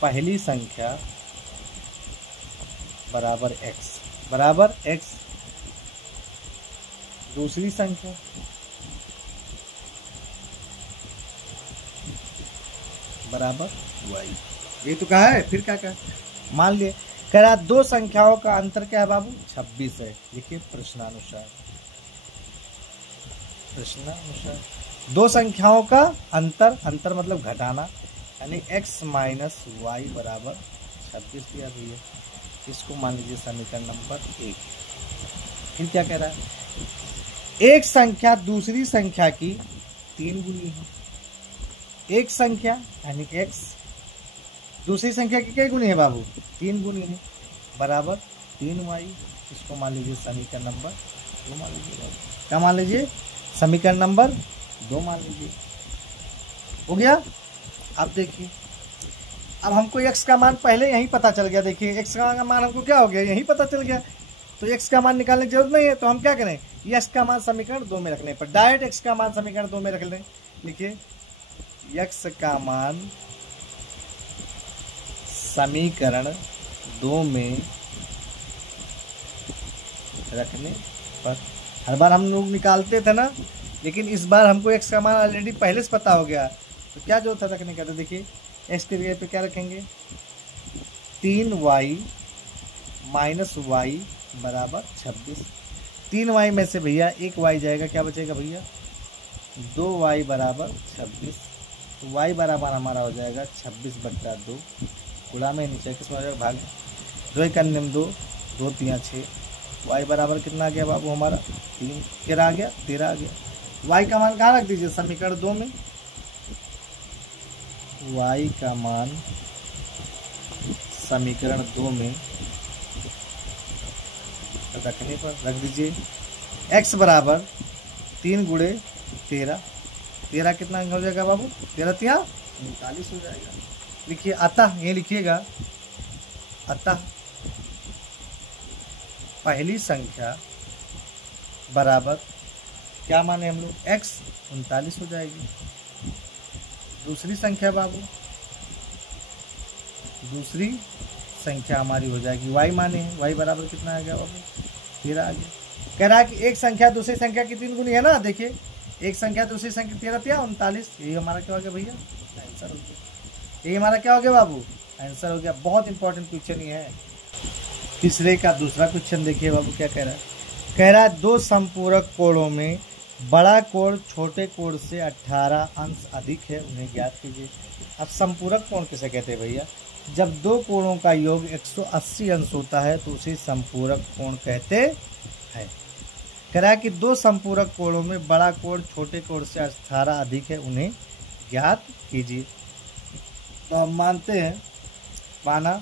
पहली संख्या बराबर x, दूसरी संख्या बराबर y। ये तो कहा है, फिर क्या कहा, मान लिए कह रहा दो संख्याओं का अंतर क्या है बाबू, 26 है। लिखिए प्रश्नानुसार, दो संख्याओं का अंतर, अंतर मतलब घटाना, यानी x माइनस वाई बराबर 26 दिया भैया। इसको मान लीजिए समीकरण नंबर 1। फिर क्या कह रहा है, एक संख्या दूसरी संख्या की 3 गुनी है। एक संख्या यानी x दूसरी संख्या की क्या गुनी है बाबू? 3 गुनी है, बराबर 3y। इसको मान लीजिए समीकरण नंबर 2 मान लीजिए बाबू। क्या मान लीजिए? समीकरण नंबर 2 मान लीजिए। हो गया। अब देखिए, अब हमको x का मान पहले यहीं पता चल गया। देखिए x का मान हमको क्या हो गया, यहीं पता चल गया। तो x का मान निकालने की जरूरत नहीं है। तो हम क्या करें, x का मान समीकरण 2 में रखने पर डायरेक्ट x का मान समीकरण 2 में रख लें। लिखिए x का मान समीकरण 2 में रखने पर, हर बार हम लोग निकालते थे ना, लेकिन इस बार हमको x का मान ऑलरेडी पहले से पता हो गया, तो क्या जरूरत है रखने का। तो देखिए x के जगह पे क्या रखेंगे, 3y माइनस y बराबर 26। 3y में से भैया 1y जाएगा, क्या बचेगा भैया, 2y बराबर 26। तो y बराबर हमारा हो जाएगा 26/2, गुणा में नीचे किसमें हो जाएगा, भाग। 2 एक अन्य 2, 2 3 6। y बराबर कितना आ गया बाबू हमारा, 3। क्या आ गया, 13 आ गया। y का मान कहाँ रख दीजिए, समीकरण 2 में। y का मान समीकरण 2 में रखने पर रख दीजिए। x बराबर 3 गुणे 13, 13 कितना हो जाएगा बाबू, 13 3 39 हो जाएगा। लिखिए अतः, ये लिखिएगा अतः पहली संख्या बराबर क्या माने हम लोग, x 39 हो जाएगी। दूसरी संख्या बाबू, दूसरी संख्या हमारी हो जाएगी y माने है, y बराबर कितना आ गया बाबू, 13 आ गया। कह रहा है कि एक संख्या दूसरी संख्या की 3 गुनी है ना। देखिए एक संख्या दूसरी संख्या 13 3 39, यही हमारा क्या हो गया भैया, आंसर हो गया। यही हमारा क्या हो गया बाबू, आंसर हो गया। बहुत इंपॉर्टेंट क्वेश्चन ये है। तीसरे का दूसरा क्वेश्चन देखिए बाबू क्या कह रहा है। कह रहा है 2 संपूरक कोणों में बड़ा कोण छोटे कोण से 18 अंश अधिक है, उन्हें ज्ञात कीजिए। अब संपूरक कोण किसे कहते हैं भैया, जब 2 कोणों का योग 180 अंश होता है तो उसे संपूरक कोण कहते हैं। कह रहा है कि 2 संपूरक कोणों में बड़ा कोण छोटे कोण से 18 अधिक है, उन्हें ज्ञात कीजिए। तो हम मानते हैं, माना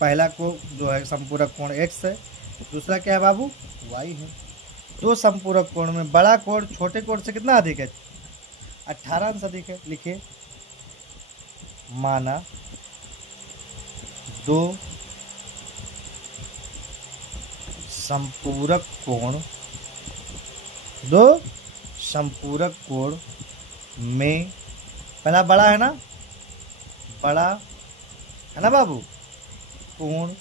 पहला को जो है संपूरक कोण x है, दूसरा क्या है बाबू, y है। 2 संपूरक कोण में बड़ा कोण छोटे कोण से कितना अधिक है, 18 अंश अधिक है। लिखिए माना 2 संपूरक कोण, 2 संपूरक कोण में, पहला बड़ा है ना, बड़ा है ना बाबू, कोण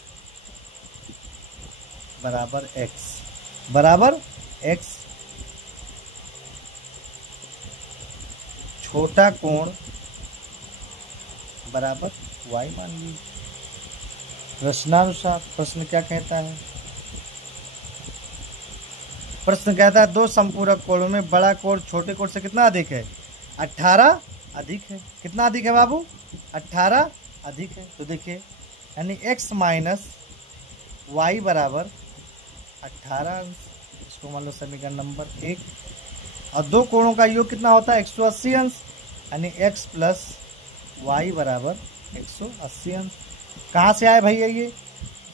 बराबर x, बराबर x। छोटा कोण बराबर y मान लीजिए। प्रश्नानुसार प्रश्न क्या कहता है, प्रश्न कहता है 2 संपूरक कोणों में बड़ा कोण छोटे कोण से कितना अधिक है, 18 अधिक है। कितना अधिक है बाबू, 18 अधिक है। तो देखिए यानी x माइनस y बराबर 18 अंश, इसको मान लो समीकरण नंबर 1। और 2 कोणों का योग कितना होता है, 180 अंश, यानी x प्लस y बराबर 180 अंश। कहाँ से आए भैया, ये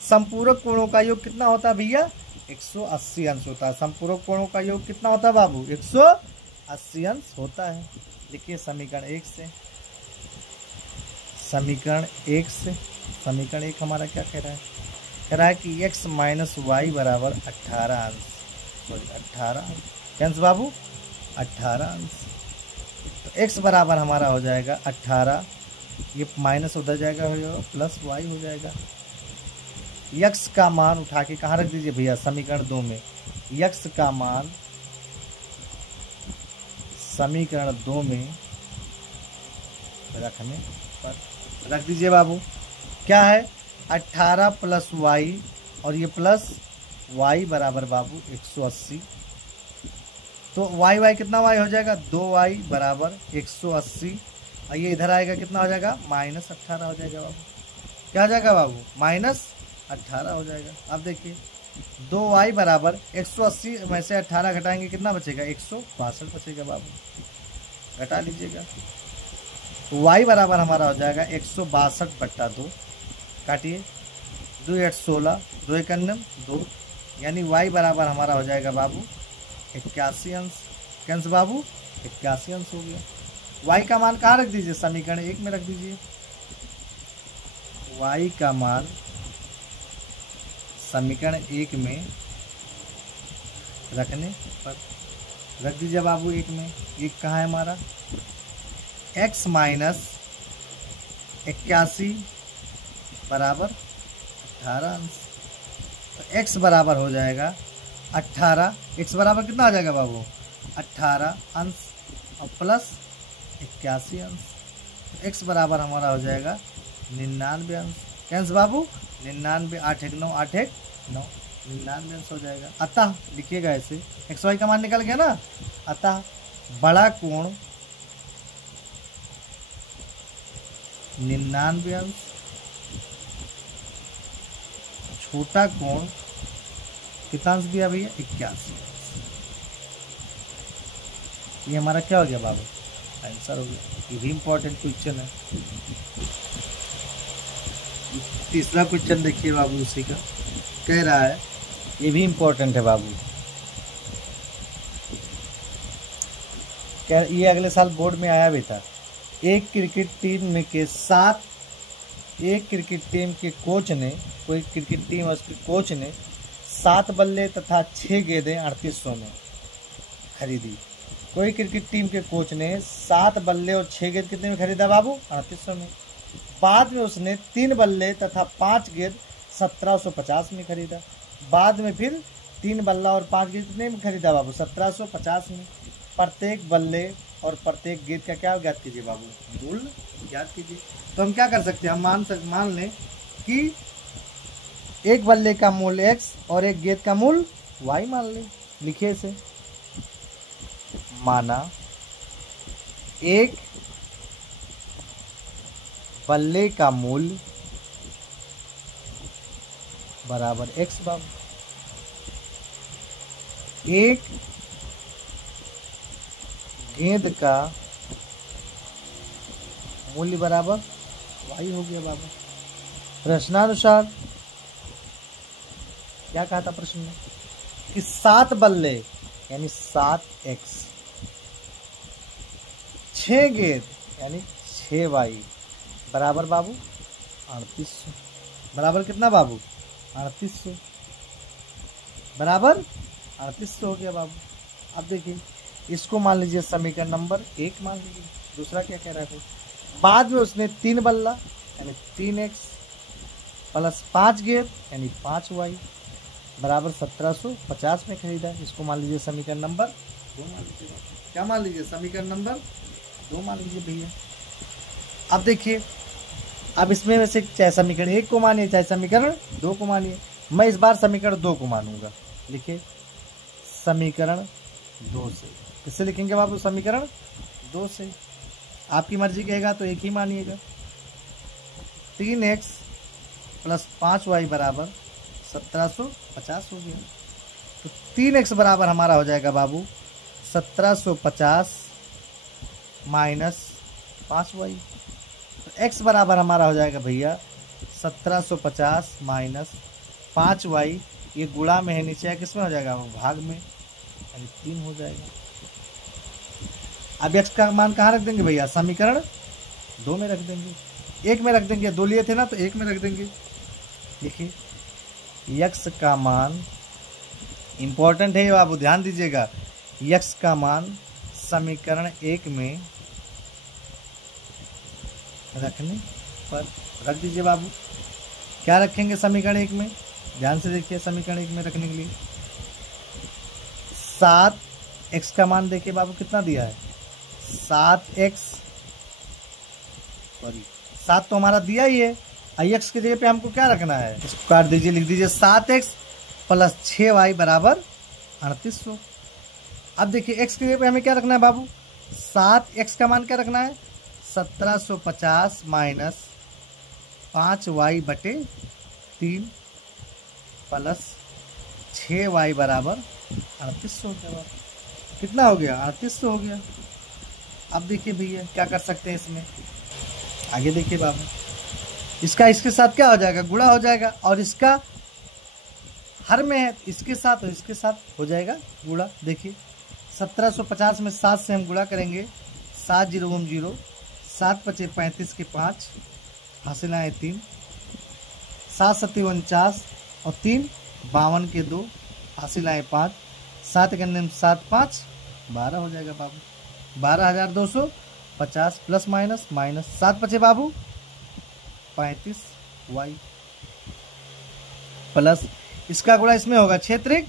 संपूरक कोणों का योग कितना होता है भैया, 180 अंश होता है। संपूरक कोणों का योग कितना होता है बाबू, 180 अंश होता है। लिखिए समीकरण 1 से, समीकरण 1 से, समीकरण 1 हमारा क्या कह रहा है, कह रहा है कि x माइनस वाई बराबर 18 अंश, सॉरी 18 अंश बाबू, 18 अंश। तो x बराबर हमारा हो जाएगा 18, ये माइनस उधर जाएगा प्लस y हो जाएगा। x का मान उठा के कहाँ रख दीजिए भैया, समीकरण 2 में। x का मान समीकरण 2 में रखने पर रख दीजिए बाबू। क्या है, 18 प्लस y और ये प्लस y बराबर बाबू 180। तो y कितना y हो जाएगा, 2y बराबर 180, और ये इधर आएगा कितना हो जाएगा, माइनस 18 हो जाएगा बाबू। क्या हो जाएगा बाबू, माइनस 18 हो जाएगा। अब देखिए 2y बराबर 180 में से 18 घटाएंगे कितना बचेगा, 162 बचेगा बाबू। घटा लीजिएगा, तो y बराबर हमारा हो जाएगा 162/2, काटिए, 2 8 16, 2 1 2, यानी y बराबर हमारा हो जाएगा बाबू 81 अंश। कैंस बाबू 81 अंश हो गया। y का मान कहाँ रख दीजिए, समीकरण 1 में रख दीजिए। y का मान समीकरण 1 में रखने पर रख दीजिए बाबू 1 में। 1 कहाँ है हमारा, x माइनस 81 बराबर 18 अंश। तो x बराबर हो जाएगा 18, x बराबर कितना आ जाएगा बाबू 18 अंश और प्लस 81 अंश। तो x बराबर हमारा हो जाएगा 99 अंश। कैंस बाबू 99, 8 1 9, 8 1 9, 99 अंश हो जाएगा। अतः लिखिएगा ऐसे, एक्स वाई का मान निकल गया ना। अतः बड़ा कोण 99 अंश, छोटा कोण कितना अंश दिया भैया 81। ये हमारा क्या हो गया बाबू, आंसर हो गया। ये भी इंपॉर्टेंट क्वेश्चन है। तीसरा क्वेश्चन देखिए बाबू, उसी का कह रहा है, ये भी इंपॉर्टेंट है बाबू। क्या ये अगले साल बोर्ड में आया भी था। एक क्रिकेट टीम में के साथ, एक क्रिकेट टीम के कोच ने, कोई क्रिकेट टीम और उसके कोच ने 7 बल्ले तथा 6 गेंदें 3800 में खरीदी। कोई क्रिकेट टीम के कोच ने 7 बल्ले और 6 गेंद कितने में खरीदा बाबू 3800 में। बाद में उसने 3 बल्ले तथा 5 गेंद 1750 में खरीदा। बाद में फिर 3 बल्ला और 5 गेंद कितने में खरीदा बाबू 1750 में। प्रत्येक बल्ले और प्रत्येक गेंद का क्या ज्ञात कीजिए बाबू, मूल्य ज्ञात कीजिए। तो हम क्या कर सकते हैं, हम मान लें कि एक बल्ले का मूल्य x और एक गेंद का मूल्य y मान लें। लिखिए इसे, माना एक बल्ले का मूल्य बराबर x बाबू, एक गेंद का मूल्य बराबर y हो गया बाबू। प्रश्नानुसार क्या कहा था प्रश्न में कि 7 बल्ले यानी 7x, 6 गेंद यानी 6y बराबर बाबू 3800। बराबर कितना बाबू 3800, बराबर 3800 हो गया बाबू। अब देखिए इसको मान लीजिए समीकरण नंबर 1 मान लीजिए। दूसरा क्या कह रहा था, बाद में उसने 3 बल्ला यानी 3x प्लस 5 गेंद यानी 5y बराबर 1750 में खरीदा। इसको मान लीजिए समीकरण नंबर 2 मान लीजिए। क्या मान लीजिए, समीकरण नंबर 2 मान लीजिए भैया। अब देखिए, अब इसमें वैसे चाहे समीकरण 1 को मानिए चाहे समीकरण 2 को मानिए, मैं इस बार समीकरण 2 को मानूंगा। लिखिए समीकरण 2 से, किससे लिखेंगे बाबू समीकरण 2 से। आपकी मर्जी कहेगा तो 1 ही मानिएगा। 3x प्लस 5y बराबर 1750 हो गया। तो 3x बराबर हमारा हो जाएगा बाबू 1750 माइनस 5y। तो x बराबर हमारा हो जाएगा भैया 1750 माइनस 5y। ये गुणा में है, नीचे किस में हो जाएगा भाग में, यानी 3 हो जाएगा। अब x का मान कहाँ रख देंगे भैया, समीकरण 2 में रख देंगे। 1 में रख देंगे, 2 लिए थे ना तो 1 में रख देंगे। देखिए x का मान इंपॉर्टेंट है बाबू, ध्यान दीजिएगा। x का मान समीकरण 1 में रखने पर रख दीजिए बाबू। क्या रखेंगे समीकरण 1 में, ध्यान से देखिए। समीकरण 1 में रखने के लिए 7x का मान देखिए बाबू कितना दिया है 7x, सॉरी 7 तो हमारा दिया ही है। x की जगह पे हमको क्या रखना है, इसको काट दीजिए, लिख दीजिए 7x प्लस 6y बराबर 3800। अब देखिए x की जगह पे हमें क्या रखना है बाबू, 7x का मान क्या रखना है 1750 माइनस 5y बटे 3 प्लस 6y बराबर 3800 हो गया। कितना हो गया 3800 हो गया। अब देखिए भैया क्या कर सकते हैं इसमें, आगे देखिए बाबू, इसका इसके साथ क्या हो जाएगा, गुणा हो जाएगा, और इसका हर में है, इसके साथ और इसके साथ हो जाएगा गुणा। देखिए 1750 में 7 से हम गुणा करेंगे, 7 0 0, 7 पचे 35 के 5, हासिल आए 3, 7 7 49 और 3 52 के 2, हासिल आए 5, 7 गन्ने में 7 5 12 हो जाएगा बाबू। 12,250 प्लस माइनस माइनस 7 बचे बाबू 35 वाई, प्लस इसका गुणा इसमें होगा 6 त्रिक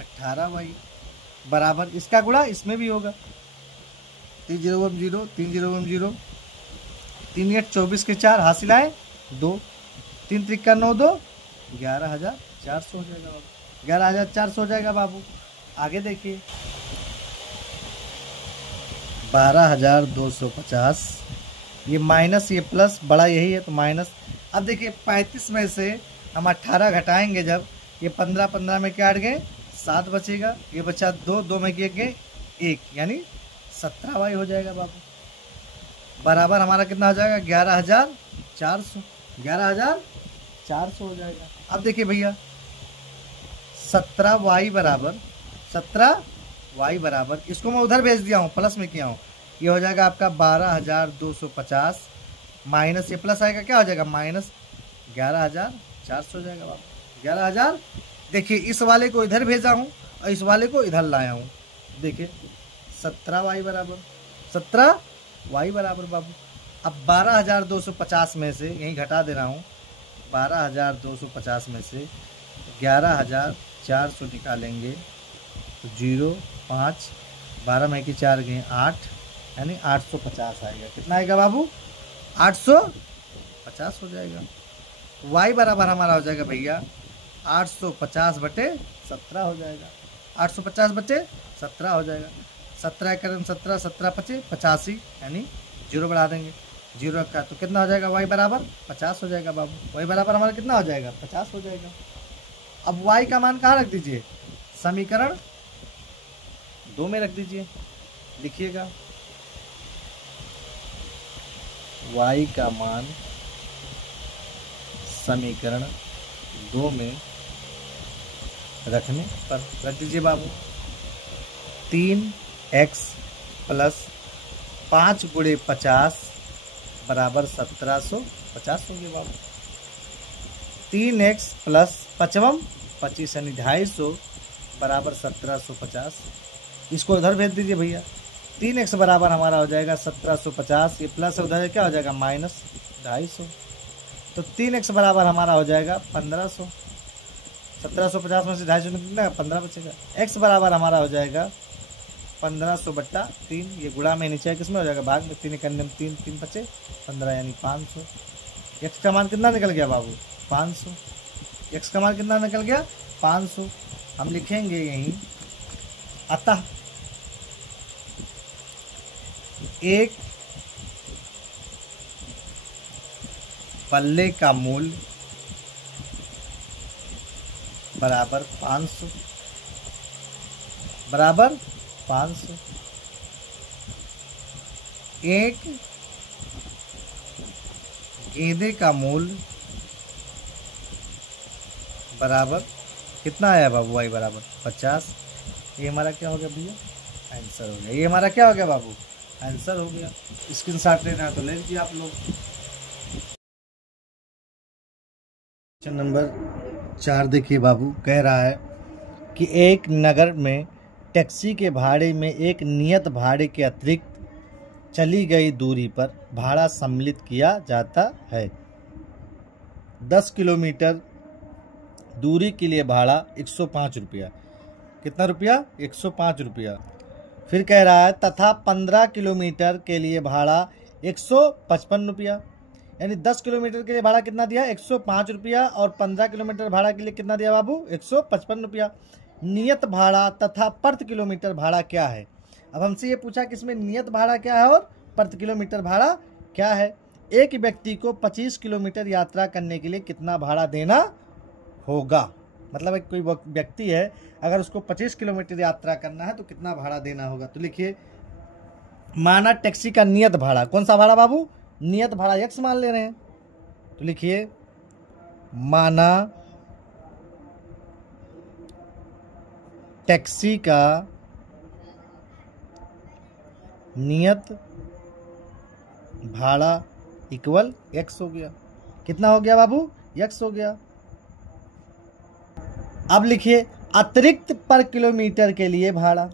18 वाई, बराबर इसका गुणा इसमें भी होगा 3 0 0, 3 0 0, 3 8 24 के 4, हासिल आए 2, 3 त्रिक का 9 2, 11,400 हो जाएगा बाबू, 11,400 हो जाएगा बाबू। आगे देखिए 12,250, ये माइनस ये प्लस, बड़ा यही है तो माइनस। अब देखिए 35 में से हम 18 घटाएंगे जब, ये 15 15 में क्या हट गए 7 बचेगा, ये बचा 2 2 में गए 1, यानी 17 वाई हो जाएगा बाबू, बराबर हमारा कितना हो जाएगा 11,400, 11,400 हो जाएगा। अब देखिए भैया 17 वाई बराबर, 17 वाई बराबर, इसको मैं उधर भेज दिया हूँ, प्लस में किया हूँ, ये हो जाएगा आपका 12,250 माइनस ये प्लस आएगा, क्या हो जाएगा माइनस 11,400 हो जाएगा बाबू, 11,000। देखिए इस वाले को इधर भेजा हूँ और इस वाले को इधर लाया हूँ, देखिए 17 वाई बराबर, 17 वाई बराबर बाबू। अब 12,250 में से यहीं घटा दे रहा हूँ, 12,250 में से 11,400 निकालेंगे तो 0 5, 12 में की 4 गए 8, यानी 850 आएगा। कितना आएगा बाबू 850 हो जाएगा। y बराबर हमारा हो जाएगा भैया 850 बटे 17 हो जाएगा, 850 बटे 17 हो जाएगा। 17 करें 17, 17 पचे 85, यानी 0 बढ़ा देंगे, 0 रखा तो कितना हो जाएगा y बराबर 50 हो जाएगा बाबू। y बराबर हमारा कितना हो जाएगा 50 हो जाएगा। अब y का मान कहाँ रख दीजिए, समीकरण 2 में रख दीजिए, लिखिएगा y का मान समीकरण 2 में रखने पर रख दीजिए बाबू, 3x प्लस 5 गुणे 50 बराबर 1750 होंगे बाबू। 3x प्लस 5 25 यानी 250 बराबर 1750, इसको इधर भेज दीजिए भैया। 3x बराबर हमारा हो जाएगा 1750, ये प्लस उधर क्या हो जाएगा माइनस 250, तो 3x बराबर हमारा हो जाएगा 1500। 1750 में से 250 निकलेगा 15 बचेगा। x बराबर हमारा हो जाएगा 1500 बट्टा 3, ये गुणा में नीचे किसमें हो जाएगा भाग में, 3 करने में 3 3 बचे 15 यानी 500। x का मान कितना निकल गया बाबू 500, x का मान कितना निकल गया 500। हम लिखेंगे यहीं अतः एक पल्ले का मूल्य बराबर 500, बराबर 500। एक गेंदे का मूल्य बराबर कितना आया बाबू y बराबर 50। ये हमारा क्या हो गया भैया आंसर हो गया, ये हमारा क्या हो गया बाबू आंसर हो गया। स्क्रीनशॉट लेना है तो ले लीजिए आप लोग। क्वेश्चन नंबर 4 देखिए बाबू, कह रहा है कि एक नगर में टैक्सी के भाड़े में एक नियत भाड़े के अतिरिक्त चली गई दूरी पर भाड़ा सम्मिलित किया जाता है। 10 किलोमीटर दूरी के लिए भाड़ा 105 रुपया, कितना रुपया 105 रुपया। फिर कह रहा है तथा 15 किलोमीटर के लिए भाड़ा 155 रुपया, यानी 10 किलोमीटर के लिए भाड़ा कितना दिया 105 रुपया, और 15 किलोमीटर भाड़ा के लिए कितना दिया बाबू 155 रुपया। नियत भाड़ा तथा प्रति किलोमीटर भाड़ा क्या है। अब हमसे ये पूछा कि इसमें नियत भाड़ा क्या है और प्रति किलोमीटर भाड़ा क्या है। एक व्यक्ति को 25 किलोमीटर यात्रा करने के लिए कितना भाड़ा देना होगा, मतलब एक कोई व्यक्ति है अगर उसको 25 किलोमीटर यात्रा करना है तो कितना भाड़ा देना होगा। तो लिखिए माना टैक्सी का नियत भाड़ा, कौन सा भाड़ा बाबू नियत भाड़ा x मान ले रहे हैं, तो लिखिए माना टैक्सी का नियत भाड़ा इक्वल x हो गया। कितना हो गया बाबू? x हो गया। अब लिखिए अतिरिक्त पर किलोमीटर के लिए भाड़ा।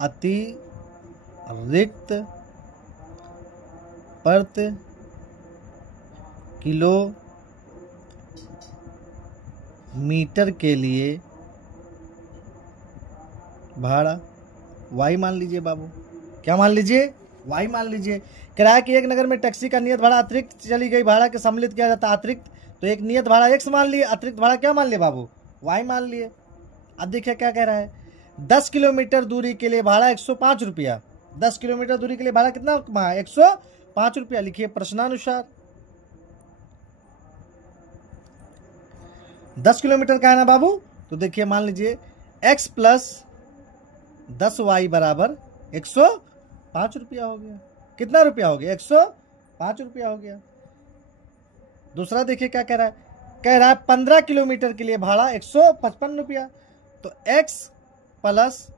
अतिरिक्त प्रति किलोमीटर के लिए भाड़ा y मान लीजिए बाबू। क्या मान लीजिए? y मान लीजिए। किराए के एक नगर में टैक्सी का नियत भाड़ा अतिरिक्त चली गई भाड़ा के सम्मिलित किया जाता है अतिरिक्त, तो एक नियत भाड़ा x मान लिए, अतिरिक्त भाड़ा क्या मान लिए बाबू? y मान लिए। अब देखिए क्या कह रहा है, 10 किलोमीटर दूरी के लिए भाड़ा 105 रुपया। 10 किलोमीटर दूरी के लिए भाड़ा कितना? 105 रुपया। लिखिए प्रश्नानुसार 10 किलोमीटर का है ना बाबू, तो देखिए मान लीजिए x प्लस 10y बराबर 105 रुपया हो गया। कितना रुपया हो गया? 105 रुपया हो गया। दूसरा देखिए क्या कह रहा है, कह रहा है 15 किलोमीटर के लिए भाड़ा 155 रुपया, तो x प्लस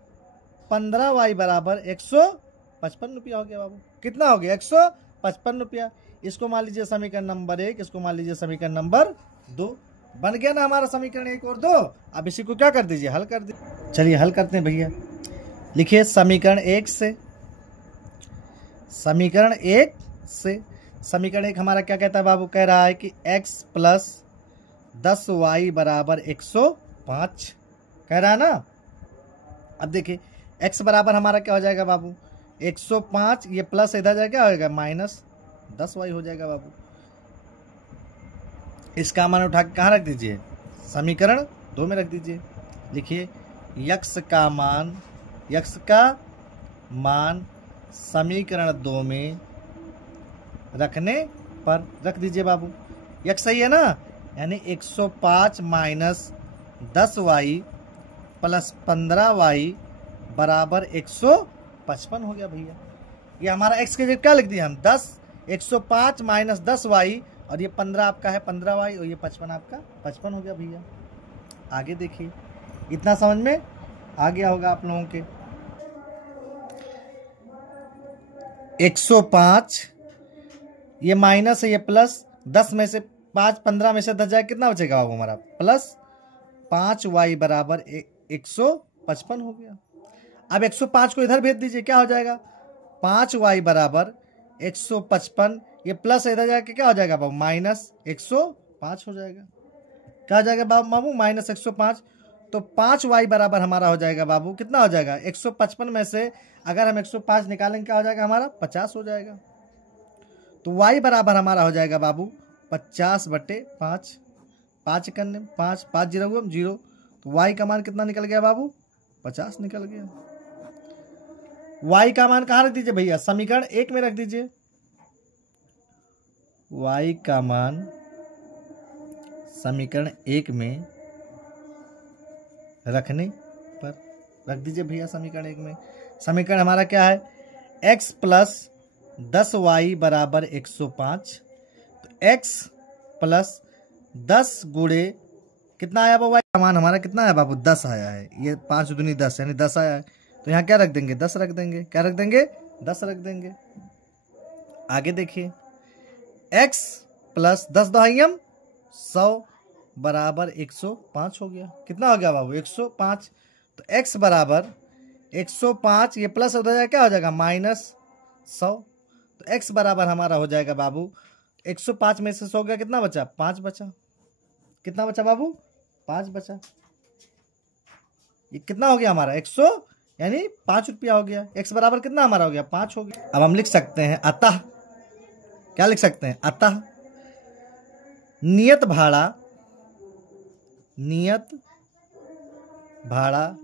15y बराबर 155 रुपया हो गया बाबू। कितना हो गया? 155 रुपया। इसको मान लीजिए समीकरण नंबर 1, इसको मान लीजिए समीकरण नंबर 2। बन गया ना हमारा समीकरण 1 और 2। अब इसी को क्या कर दीजिए? हल कर दीजिए। चलिए हल करते हैं भैया। लिखिए समीकरण 1 से, समीकरण 1 से, समीकरण 1 हमारा क्या कहता है बाबू? कह रहा है कि x प्लस 10y बराबर 105 कह रहा है ना। अब देखिए x बराबर हमारा क्या हो जाएगा बाबू? 105, ये प्लस इधर जाएगा क्या होगा? माइनस 10y हो जाएगा बाबू। इसका मान उठा के कहाँ रख दीजिए? समीकरण 2 में रख दीजिए। लिखिए x का मान समीकरण 2 में रखने पर रख दीजिए बाबू। x सही है ना, यानी 105 माइनस 10y प्लस 15y बराबर 155 हो गया भैया। ये हमारा x के जगह क्या लिख दिया हम? 10, 105 माइनस 10y, और ये 15 आपका है 15y, और ये 55 आपका 55 हो गया भैया। आगे देखिए, इतना समझ में आ गया होगा आप लोगों के। 105 ये माइनस है, ये प्लस, 10 में से 5, 15 में से 10 जाए कितना बचेगा बाबू हमारा? प्लस 5y बराबर 155 हो गया। अब 105 को इधर भेज दीजिए, क्या हो जाएगा? 5y बराबर 155, ये प्लस इधर जाके क्या हो जाएगा बाबू? माइनस 105 हो जाएगा। क्या हो जाएगा बाबू? माइनस 105। तो 5y बराबर हमारा हो जाएगा बाबू, कितना हो जाएगा? 155 में से अगर हम 105 निकालेंगे क्या हो जाएगा हमारा? 50 हो जाएगा। तो y बराबर हमारा हो जाएगा बाबू 50/5। 5 करने 5 5 0 0, तो y का मान कितना निकल गया बाबू? 50 निकल गया। y का मान कहाँ रख दीजिए भैया? समीकरण 1 में रख दीजिए। y का मान समीकरण 1 में रखने पर रख दीजिए भैया समीकरण 1 में। समीकरण हमारा क्या है? x प्लस 10y बराबर 105, तो x प्लस 10 गुणे कितना आया बाबू? y का मान हमारा कितना आया बाबू? 10 आया है। ये 5 दूनी 10 यानी 10 आया है, तो यहाँ क्या रख देंगे? 10 रख देंगे। क्या रख देंगे? 10 रख देंगे। आगे देखिए, x प्लस 10 दोहाइयम 100 बराबर 105 हो गया। कितना हो गया बाबू? 105। तो x बराबर 105, ये प्लस हो जाएगा क्या हो जाएगा? माइनस 100। तो x बराबर हमारा हो जाएगा बाबू 105 में से 100 गया, कितना बचा? 5 बचा। कितना बचा बाबू? 5 बचा। ये कितना हो गया हमारा? 100 यानी 5 रुपया हो गया। x बराबर कितना हमारा हो गया? 5 हो गया। अब हम लिख सकते हैं अतः, क्या लिख सकते हैं? अतः नियत भाड़ा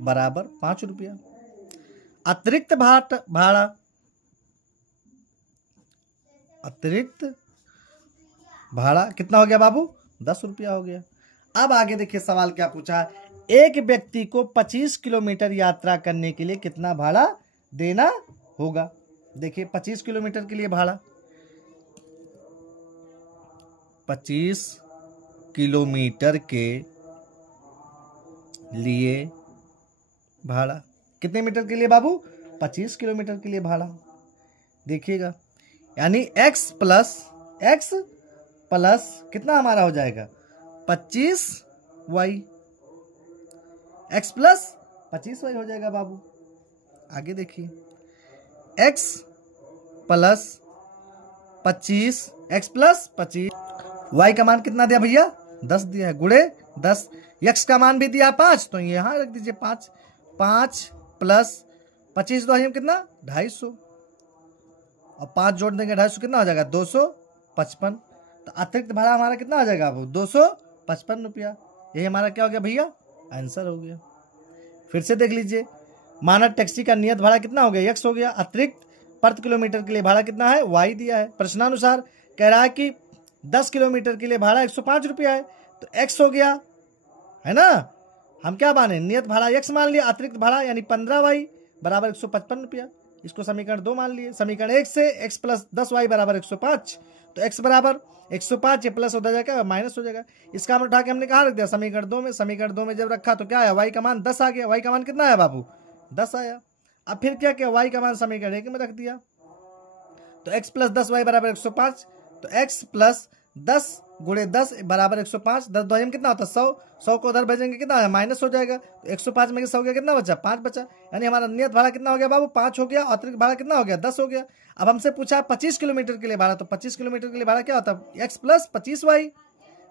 बराबर 5 रुपया। अतिरिक्त भाड़ा कितना हो गया बाबू? 10 रुपया हो गया। अब आगे देखिए सवाल क्या पूछा है, एक व्यक्ति को 25 किलोमीटर यात्रा करने के लिए कितना भाड़ा देना होगा? देखिए 25 किलोमीटर के लिए भाड़ा, 25 किलोमीटर के लिए भाड़ा, कितने मीटर के लिए बाबू? 25 किलोमीटर के लिए भाड़ा। देखिएगा, यानी x प्लस कितना हमारा हो जाएगा? 25y, x प्लस 25y हो जाएगा बाबू। आगे देखिए, x plus 25, x plus 25, y का मान कितना दिया भैया? 10 दिया है, गुणे 10, x का मान भी दिया 5, तो यहां रख दीजिए 5, 5 प्लस 25 तो कितना? 250, और 5 जोड़ देंगे 250 कितना हो जाएगा? 255। तो अतिरिक्त भाड़ा हमारा कितना हो जाएगा? 255 रुपया। यही हमारा क्या हो गया भैया? आंसर हो गया। फिर से देख लीजिए, मानक टैक्सी का नियत भाड़ा कितना हो गया? x हो गया। अतिरिक्त प्रति किलोमीटर के लिए भाड़ा कितना है? y दिया है। प्रश्नानुसार कह रहा है कि 10 किलोमीटर के लिए भाड़ा 105 रुपया है, तो x हो गया, है ना। हम क्या माने? नियत भाड़ा x मान लिया, अतिरिक्त भाड़ा यानी 15y बराबर 155 रुपया। इसको समीकरण 2 मान लिए। समीकरण 1 से x प्लस 10y बराबर 105, तो x बराबर 105, ये प्लस हो जाएगा, माइनस हो जाएगा। इसका हम उठा के हमने कहाँ रख दिया? समीकरण 2 में। समीकरण 2 में जब रखा तो क्या है? y का मान 10 आ गया। y का मान कितना है बाबू? 10 आया। अब फिर क्या किया? y का मान समीकरण 1 में रख दिया, तो x प्लस 10y बराबर 105, तो x प्लस 10 गुणे 10 बराबर 105। 10 2 कितना होता है? 100। 100 को उधर भेजेंगे कितना है? माइनस हो जाएगा। तो 105 में 100 गया, कितना बचा? 5 बचा। यानी हमारा नियत भाड़ा कितना हो गया बाबू? 5 हो गया। अतिरिक्त भाड़ा कितना हो गया? 10 हो गया। अब हमसे पूछा 25 किलोमीटर के लिए भाड़ा, तो 25 किलोमीटर के लिए भाड़ा क्या होता है? x प्लस 25y,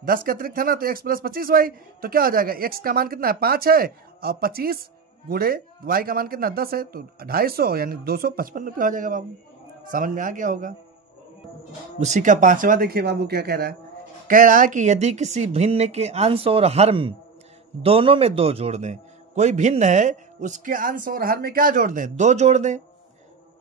10 का अतिरिक्त है ना, तो x प्लस 25y, तो क्या हो जाएगा? x का मान कितना है? 5 है, और 25 गुणे y का मान कितना? 10 है, तो 250 यानी 255 रुपया हो जाएगा बाबू। समझ में आ गया होगा। उसी का 5वां देखिए बाबू क्या कह रहा है। कह रहा है कि यदि किसी भिन्न के अंश और हर दोनों में 2 जोड़ दें, कोई भिन्न है उसके अंश और हर में क्या जोड़ दें? 2 जोड़ दें,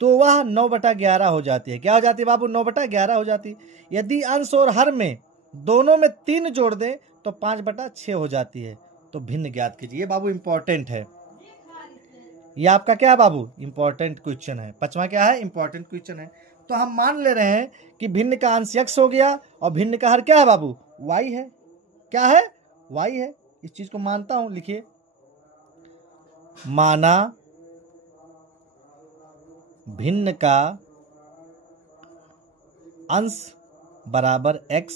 तो वह 9/11 हो जाती है। क्या हो जाती है बाबू? 9/11 हो जाती है। यदि अंश और हर में दोनों में 3 जोड़ दें तो 5/6 हो जाती है। तो भिन्न ज्ञात कीजिए। ये बाबू इंपॉर्टेंट है, ये आपका क्या है बाबू? इंपॉर्टेंट क्वेश्चन है। 5वां क्या है? इंपॉर्टेंट क्वेश्चन है। तो हम मान ले रहे हैं कि भिन्न का अंश x हो गया और भिन्न का हर क्या है बाबू? y है। क्या है? y है। इस चीज को मानता हूं, लिखिए, माना भिन्न का अंश बराबर x,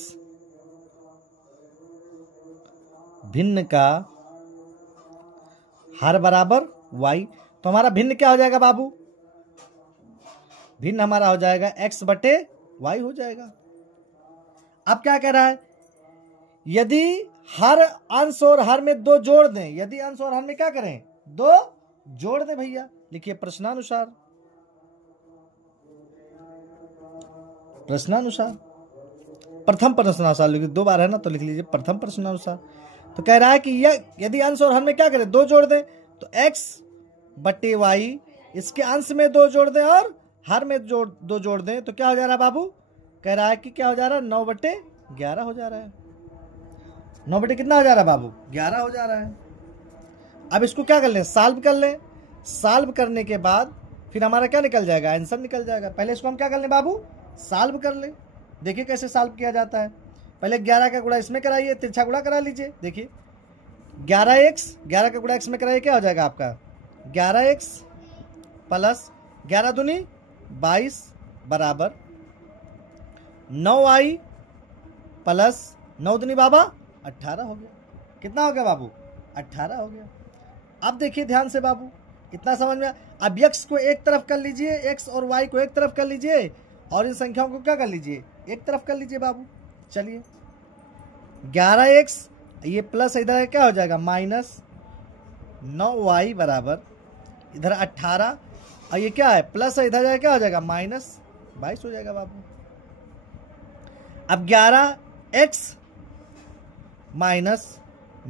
भिन्न का हर बराबर y। तो हमारा भिन्न क्या हो जाएगा बाबू? भिन्न हमारा हो जाएगा x/y हो जाएगा। अब क्या कह रहा है? यदि हर अंश और हर में 2 जोड़ दें, यदि अंश और हर में क्या करें? 2 जोड़ दें भैया। लिखिए, प्रश्नानुसार प्रथम प्रश्नानुसार लिखिए, 2 बार है ना, तो लिख लीजिए प्रथम प्रश्नानुसार। तो कह रहा है कि यदि अंश और हर में क्या करें? 2 जोड़ दें, तो x/y, इसके अंश में 2 जोड़ दें और हर में 2 जोड़ दें, तो क्या हो जा रहा है बाबू? कह रहा है कि क्या हो जा रहा है? 9/11 हो जा रहा है। 9 कितना हो जा रहा है बाबू? 11 हो जा रहा है। अब इसको क्या कर लें? सॉल्व कर लें। सॉल्व करने के बाद फिर हमारा क्या निकल जाएगा? आंसर निकल जाएगा। पहले इसको हम क्या कर लें बाबू? सॉल्व कर लें। देखिए कैसे सॉल्व किया जाता है। पहले 11 का गुणा इसमें कराइए, तिरछा गुणा करा लीजिए। देखिए 11 का गुणा x में कराइए, क्या हो जाएगा आपका? 11x प्लस 11 दूनी 22 बराबर 9y प्लस 9 दूनी बाबा 18 हो गया। कितना हो गया बाबू? 18 हो गया। अब देखिए ध्यान से बाबू, इतना समझ में। अब x को एक तरफ कर लीजिए, x और y को एक तरफ कर लीजिए, और इन संख्याओं को क्या कर लीजिए? एक तरफ कर लीजिए बाबू। चलिए 11x, ये प्लस इधर क्या हो जाएगा? माइनस 9y बराबर इधर 18, और ये क्या है? प्लस इधर जाएगा, क्या हो जाएगा? माइनस 22 हो जाएगा बाबू। अब 11x माइनस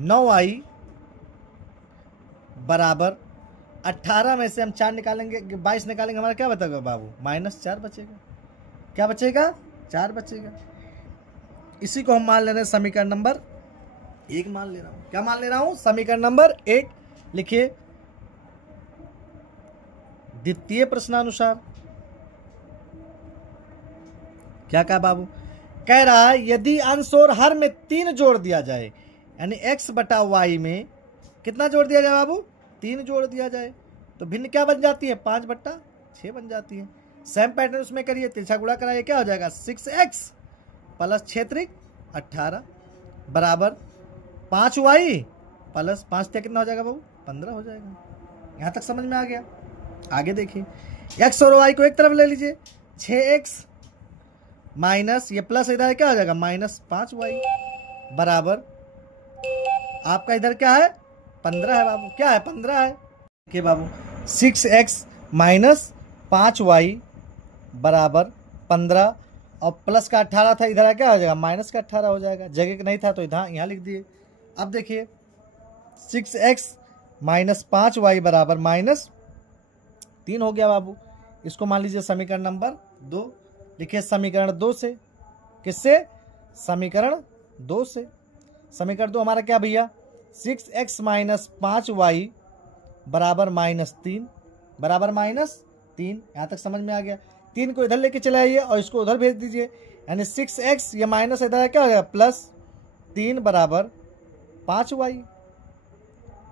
9y बराबर 18 में से हम 4 निकालेंगे, 22 निकालेंगे, हमारा क्या बचेगा बाबू? -4 बचेगा। क्या बचेगा? 4 बचेगा। इसी को हम मान ले रहे हैं समीकरण नंबर 1 मान ले रहा हूं। क्या मान ले रहा हूं? समीकरण नंबर 1। लिखिए, द्वितीय प्रश्नानुसार क्या कहा बाबू, कह रहा है यदि अंश और हर में 3 जोड़ दिया जाए, यानी x बटा y में कितना जोड़ दिया जाए बाबू, 3 जोड़ दिया जाए, तो भिन्न क्या बन जाती है, 5 बटा 6 बन जाती है। सेम पैटर्न उसमें करिए, तिरछा गुणा कराइए, क्या हो जाएगा 6x प्लस 6 त्रिक 18 बराबर 5y प्लस 5 त्रिक कितना हो जाएगा बाबू, 15 हो जाएगा। यहाँ तक समझ में आ गया। आगे देखिए, x और y को एक तरफ ले लीजिए, 6x माइनस ये प्लस इधर क्या हो जाएगा माइनस 5y बराबर आपका इधर क्या है 15 है बाबू, क्या है 15 है के बाबू, 6x माइनस 5y बराबर 15 और प्लस का 18 था, इधर क्या हो जाएगा माइनस का 18 हो जाएगा, जगह नहीं था तो इधर यहाँ लिख दिए। अब देखिए 6x माइनस 5y बराबर माइनस 3 हो गया बाबू। इसको मान लीजिए समीकरण नंबर 2, लिखिए समीकरण 2 से, किससे, समीकरण 2 से। समीकरण 2 हमारा क्या भैया, 6x माइनस 5y बराबर माइनस 3 बराबर माइनस 3। यहाँ तक समझ में आ गया। 3 को इधर लेके चले आइए और इसको उधर भेज दीजिए, यानी 6x ये माइनस इधर क्या हो जाएगा प्लस 3 बराबर 5y,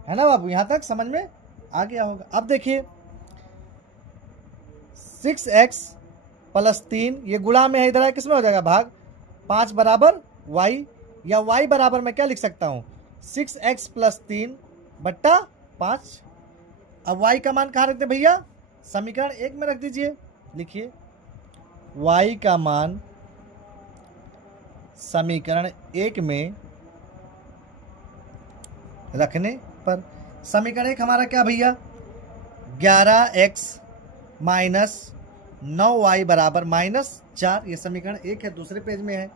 है ना बाबू। यहाँ तक समझ में आ गया होगा। अब देखिए 6x प्लस 3 ये गुणा में है, इधर किस में हो जाएगा भाग, 5 बराबर y, या y बराबर मैं क्या लिख सकता हूँ 6x प्लस 3 बट्टा 5। अब y का मान कहाँ रखते भैया, समीकरण 1 में रख दीजिए। लिखिए y का मान समीकरण 1 में रखने पर, समीकरण 1 हमारा क्या भैया 11x माइनस 9y बराबर माइनस 4, ये समीकरण 1 है, दूसरे पेज में है,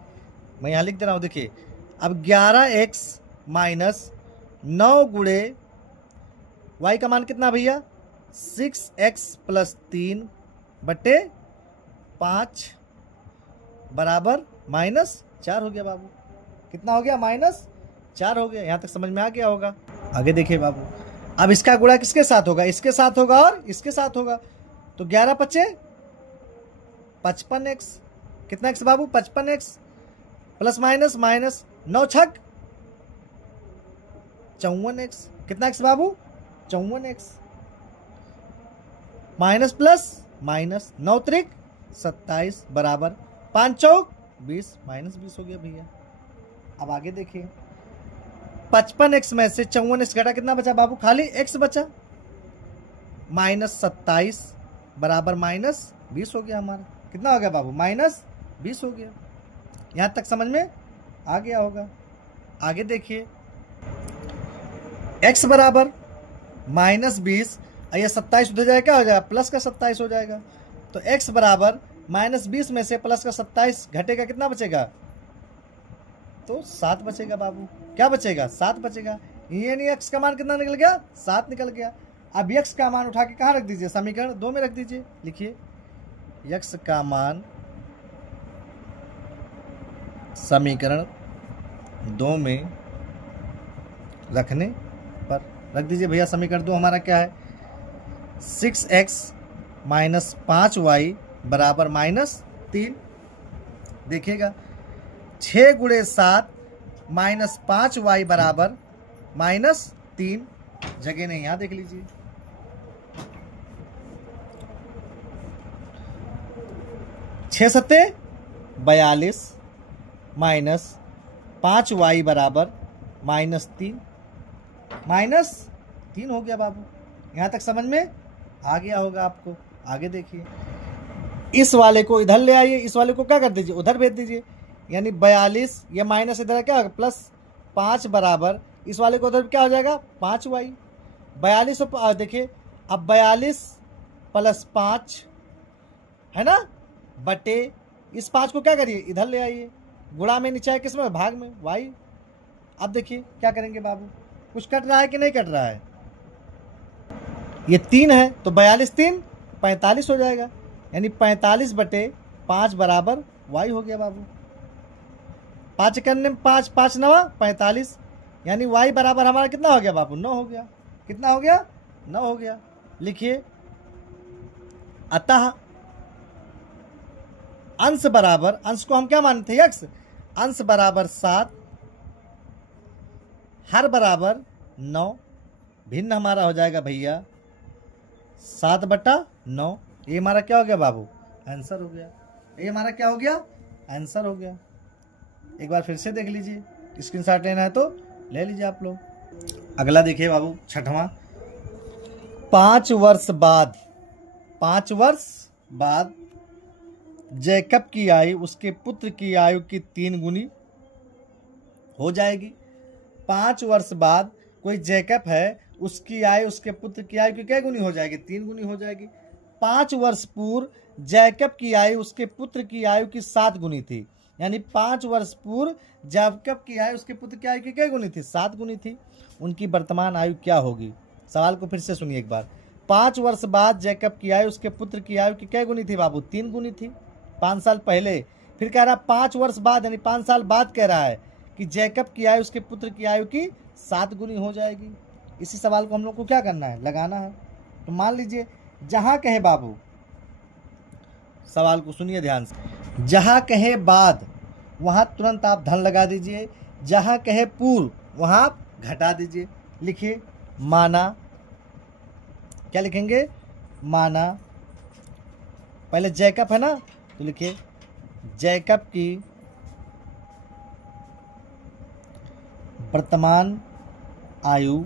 मैं यहाँ लिख दे रहा हूँ। देखिए अब 11x माइनस 9 गुणे y का मान कितना भैया 6x प्लस 3 बटे 5 बराबर माइनस 4 हो गया बाबू। कितना हो गया माइनस 4 हो गया। यहाँ तक समझ में आ गया होगा। आगे देखिए बाबू, अब इसका गुणा किसके साथ होगा, इसके साथ होगा और इसके साथ होगा, तो 11 पचे 55x, कितना x बाबू 55x प्लस माइनस माइनस 9 छक 54x, कितना x बाबू 54x माइनस प्लस माइनस 9 त्रिक 27 बराबर 5 चौक 20 माइनस 20 हो गया भैया। अब आगे देखिए 55x में से 54x घटा कितना बचा बाबू, खाली x बचा, माइनस 27 बराबर माइनस 20 हो गया हमारा। कितना हो गया बाबू माइनस 20 हो गया। यहाँ तक समझ में आ गया होगा। आगे देखिए x बराबर माइनस 20, ये 27 उधर जाएगा, क्या हो जाएगा प्लस का 27 हो जाएगा, तो x बराबर माइनस 20 में से प्लस का 27 घटेगा, कितना बचेगा, तो 7 बचेगा बाबू। क्या बचेगा 7 बचेगा, यानी x का मान कितना निकल गया 7 निकल गया। अब x का मान उठा के कहाँ रख दीजिए, समीकरण 2 में रख दीजिए। लिखिए x का मान समीकरण 2 में रखने पर रख दीजिए भैया। समीकरण 2 हमारा क्या है 6x माइनस 5y बराबर माइनस 3। देखिएगा 6 गुणे 7 माइनस 5y बराबर माइनस 3, जगह नहीं, यहाँ देख लीजिए। 6 सत्ते 42 माइनस 5y बराबर माइनस 3, माइनस 3 हो गया बाबू। यहाँ तक समझ में आ गया होगा आपको। आगे देखिए इस वाले को इधर ले आइए, इस वाले को क्या कर दीजिए उधर भेज दीजिए, यानी 42 ये माइनस इधर क्या होगा प्लस 5 बराबर इस वाले को उधर क्या हो जाएगा 5y। 42 देखिए अब 42 प्लस 5 है ना बटे इस 5 को क्या करिए इधर ले आइए, गुणा में नीचे है किस में भाग में y। अब देखिए क्या करेंगे बाबू, कुछ कट रहा है कि नहीं कट रहा है, ये 3 है तो 42 3 45 हो जाएगा, यानी 45 बटे 5 बराबर y हो गया बाबू। 5 करने में 5 5 9 45, यानी y बराबर हमारा कितना हो गया बाबू 9 हो गया। कितना हो गया 9 हो गया। लिखिए अतः अंश बराबर, अंश को हम क्या मानते हैं x, अंश बराबर 7, हर बराबर 9, भिन्न हमारा हो जाएगा भैया 7/9। ये हमारा क्या हो गया बाबू, आंसर हो गया। ये हमारा क्या हो गया, आंसर हो गया। एक बार फिर से देख लीजिए, स्क्रीनशॉट लेना है तो ले लीजिए आप लोग। अगला देखिए बाबू, छठवां, 5 वर्ष बाद, 5 वर्ष बाद जैकब की आयु उसके पुत्र की आयु की 3 गुनी हो जाएगी। 5 वर्ष बाद कोई जैकब है, उसकी आयु उसके पुत्र की आयु की क्या गुनी हो जाएगी, 3 गुनी हो जाएगी। 5 वर्ष पूर्व जैकब की आयु उसके पुत्र की आयु की 7 गुनी थी, यानी 5 वर्ष पूर्व जैकब की आयु उसके पुत्र की आयु की क्या गुनी थी, 7 गुनी थी। उनकी वर्तमान आयु क्या होगी। सवाल को फिर से सुनिए एक बार। 5 वर्ष बाद जैकब की आयु उसके पुत्र की आयु की क्या गुनी थी बाबू, 3 गुनी थी, 5 साल पहले। फिर कह रहा 5 वर्ष बाद, यानी 5 साल बाद कह रहा है कि जैकब की आयु उसके पुत्र की आयु की 7 गुनी हो जाएगी। इसी सवाल को हम लोग को क्या करना है, लगाना है। तो मान लीजिए जहां कहे बाबू, सवाल को सुनिए ध्यान से, जहां कहे बाद वहां तुरंत आप धन लगा दीजिए, जहां कहे पूर्व वहां आप घटा दीजिए। लिखिए माना, क्या लिखेंगे, माना, पहले जैकब है ना, तो लिखिए जैकब की वर्तमान आयु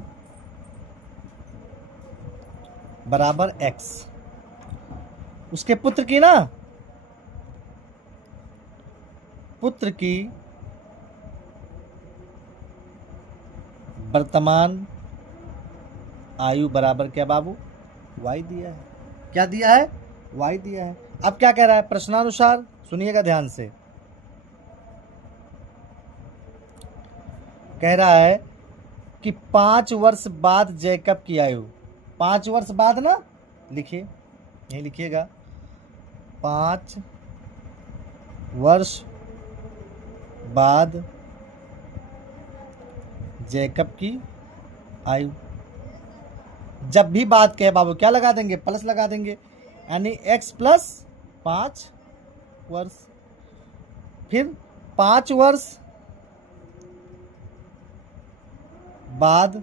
बराबर x, उसके पुत्र की ना, पुत्र की वर्तमान आयु बराबर क्या बाबू, y दिया है। क्या दिया है, y दिया है। अब क्या कह रहा है प्रश्नानुसार, सुनिएगा ध्यान से। कह रहा है कि 5 वर्ष बाद जैकब की आयु, 5 वर्ष बाद ना, लिखिए यही लिखिएगा, 5 वर्ष बाद जैकब की आयु। जब भी बात कहे बाबू क्या लगा देंगे, प्लस लगा देंगे, यानी x प्लस 5 वर्ष। फिर 5 वर्ष बाद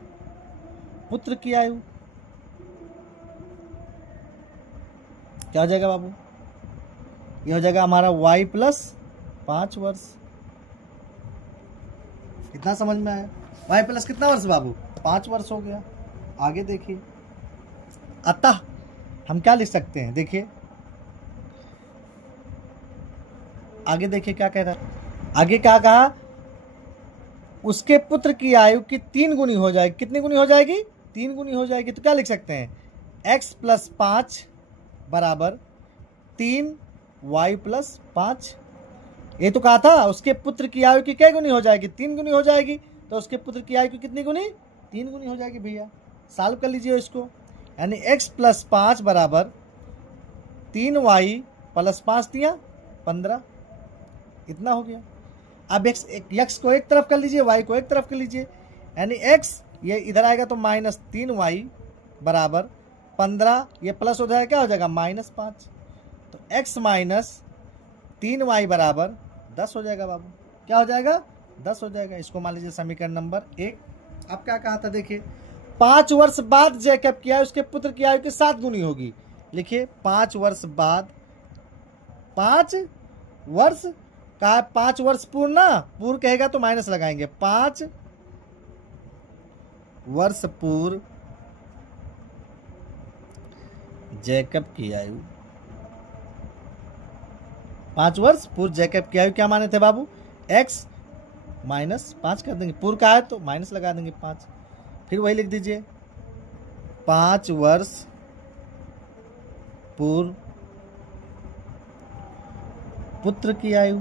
पुत्र की आयु क्या हो जाएगा बाबू, ये हो जाएगा हमारा y प्लस 5 वर्ष। कितना समझ में आया, y प्लस कितना वर्ष बाबू, 5 वर्ष हो गया। आगे देखिए, अतः हम क्या लिख सकते हैं, देखिए आगे देखिए क्या कह रहा है। आगे क्या कहा, उसके पुत्र की आयु की 3 गुनी हो जाएगी। कितनी गुनी हो जाएगी, 3 गुनी हो जाएगी। तो क्या लिख सकते हैं, x प्लस 5 बराबर 3y प्लस 5। ये तो कहा था उसके पुत्र की आयु की क्या गुनी हो जाएगी, 3 गुनी हो जाएगी। तो उसके पुत्र की आयु की कितनी गुनी, 3 गुनी हो जाएगी भैया। सॉल्व कर लीजिए इसको, यानी x प्लस 5 बराबर 3y प्लस 5 दिया 15, इतना हो गया। अब x को एक तरफ कर लीजिए, y को एक तरफ कर लीजिए, यानी x ये इधर आएगा तो -3y बराबर 15, ये प्लस हो जाएगा, क्या हो जाएगा -5। तो x माइनस 3y बराबर 10 हो जाएगा बाबू। क्या हो जाएगा, 10 हो जाएगा। इसको मान लीजिए समीकरण नंबर 1। अब क्या कहा था, देखिए 5 वर्ष बाद जैकब की आयु उसके पुत्र की आयु की 7 गुनी होगी। लिखिए 5 वर्ष बाद, 5 वर्ष का 5 वर्ष पूर्ण ना, पूर्व कहेगा तो माइनस लगाएंगे, 5 वर्ष पूर्व जैकब की आयु, 5 वर्ष पूर्व जैकब की आयु क्या माने थे बाबू, x माइनस 5 कर देंगे, पूर्व का है तो माइनस लगा देंगे 5। फिर वही लिख दीजिए 5 वर्ष पूर्व पुत्र की आयु,